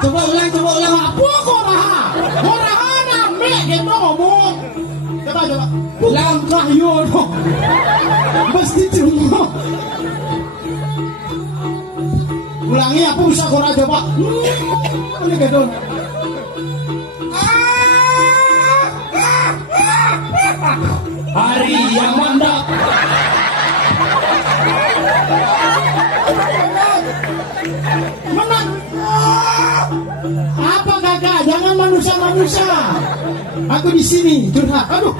Coba ulang. Apa kok raha? Kok raha name gitu ngomong. Coba. Ulang. Kahyo no. Pasti cuma. Ulangi apa usah kora coba. Ini gitu. Hari yang mandap. Menang. Apa kakak? Jangan manusia. Aku di sini curhat. Aduh.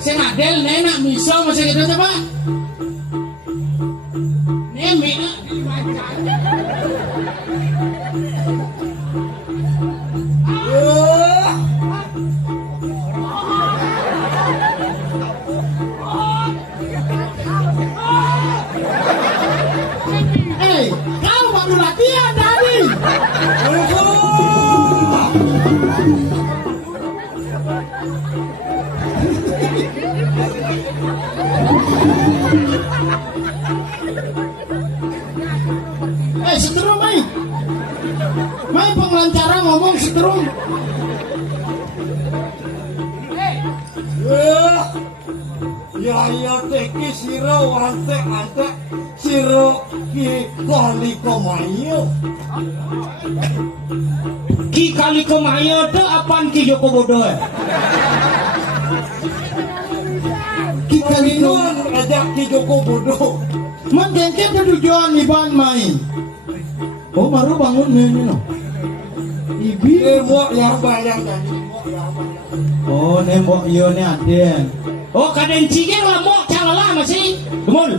Saya ngadel nenak miso masih gitu coba. Nemek. Kau baru latihan tadi. Setrum main pengelancaran ngomong setrum. Ya teki siro ante siro ki kali komayo. Ki kali kemayo tu apaan Ki Joko Bodo? Ki kali Nun ajak ki Joko Bodo. mendengke tujuan iban main. Oh baru bangun nih no. Ibi. Mau yang bayar jadi mau yang bayar. Oh nembok iyo nih aden. Oh kaden cige lah mau calala masih. Gemul.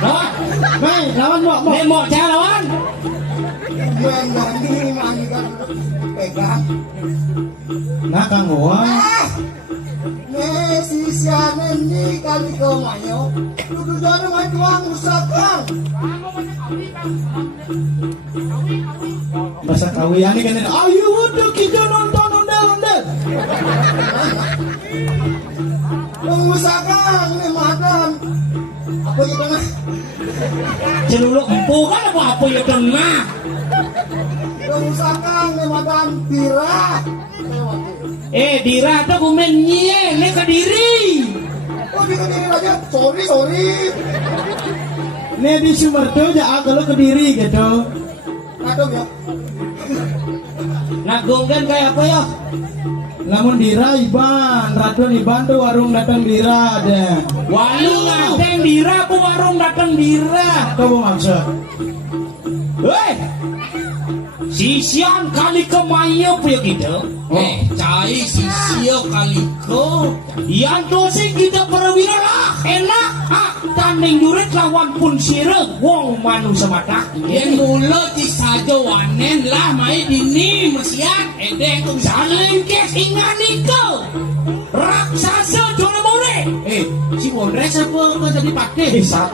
Lawan. Main lawan mau. Nembok calawan. Mengganding mani kan pegang. Nah kang gua. Sisi siane ni kali kau mayo. Duduk jadi main tuang usahakan. Masa kawian kan ayo udah kita nonton ondel-ondel. Usahakan ni makan. Apa itu mah? Celuluk empu kan apa ya tengah. Usahakan ni makan pirah. Dira tuh kumen nyie ne Kediri. Oh di Kediri aja. Sorry. Nih di Sumerto ya kalau Kediri gitu. Aduh ya. Nagung kan kayak apa ya? Namun Dira Iban, Radon Iban tuh warung datang Dira ada. Warung datang Dira, aku warung datang Dira. Kau maksud? Weh, sisian kali kemayo punya gitu. Cai sisio kaliko. Yang dosi kita perwira lah, enak. Tanding jurit lawan pun sireng, wong manu semata. Yang mula ci sajo wanen lah mai dini mesian. Edeng tuh Saling kes ingat niko. Raksasa jono more. si Wondres apa kau tadi pakai? Bisa.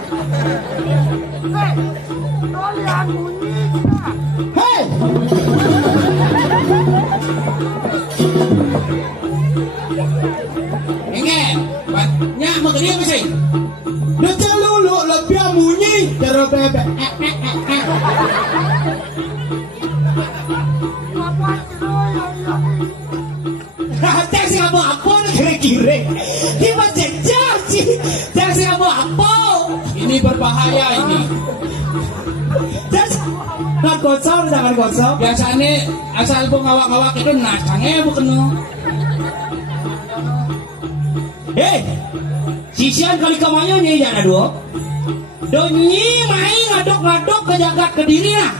Hei, Enggak, banyak mau dia apa sih? dia celulu lebih bunyi terus bebek. Cek sih kamu apa nih kira-kira? Dia macam sih. Cek sih kamu apa? Ini berbahaya ini. Cek kan kosong jangan kosong. Biasanya asal pengawak-awak itu nasangnya bukan no. Sisian kali kamayo nyi jangan dua. Donyi main ngadok-ngadok ke jagat Kediri lah.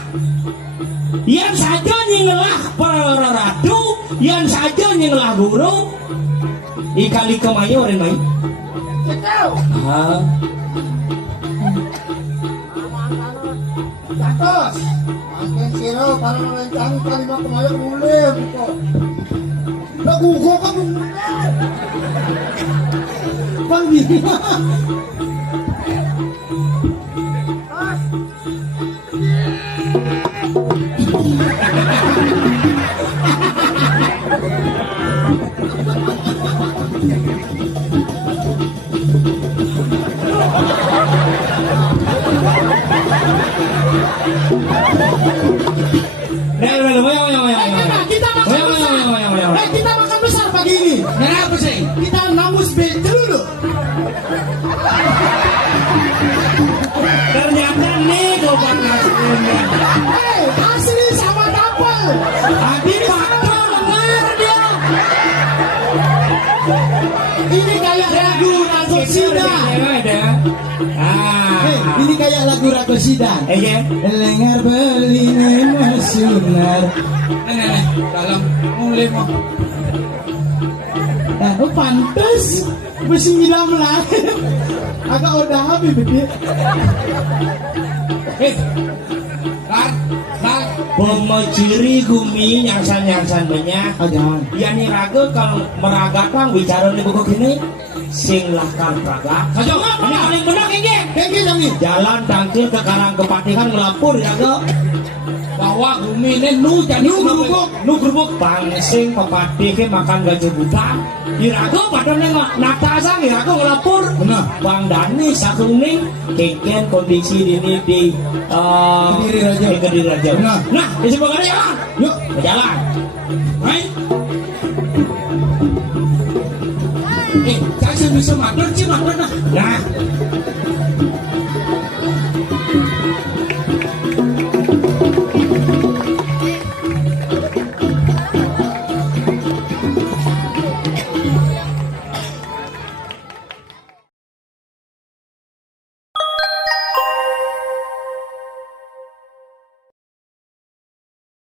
Yang saja nyelah para ratu, yang saja nyelah guru. Ikali kamayo ren main. Atas. Makin siro para melencang kalimat kemarin boleh buka. Lagu gua kan Panggil. Kita makan besar pagi ini. Nah apa sih? Kita namus celulu. Ternyata nih gobat nasinya. Asli sama dapel. Tadi patah dengar dia. Ini kayak lagu Rakosida. Ini kayak lagu Rakosida. Iya. Lengar beli sunar. Nih, dalam mulai mau. Oh pantes. Mesti bilang lahir. Agak udah habis begitu. Kar. Pemeciri gumi nyangsan banyak. Jangan. Ya nih raga kalau meragakan bicara nih buku gini. Sing lakar praga. Sajo, Ini paling benar ini. Jangan. Jalan tangkil ke Karang Kepatihan ngelapur ya ga. bahwa bumi ini nu jadi Nu gerubuk pangsing pepati ke makan gaji buta. Dirago pada nengok nata sang dirago ngelapur. Benar. Bang Dani sakuning keken kondisi ini di Kediri Raja. Benar. Nah, di sebelah jalan. Yuk. Jalan. Hai. saya bisa makan sih makan nah. Nah,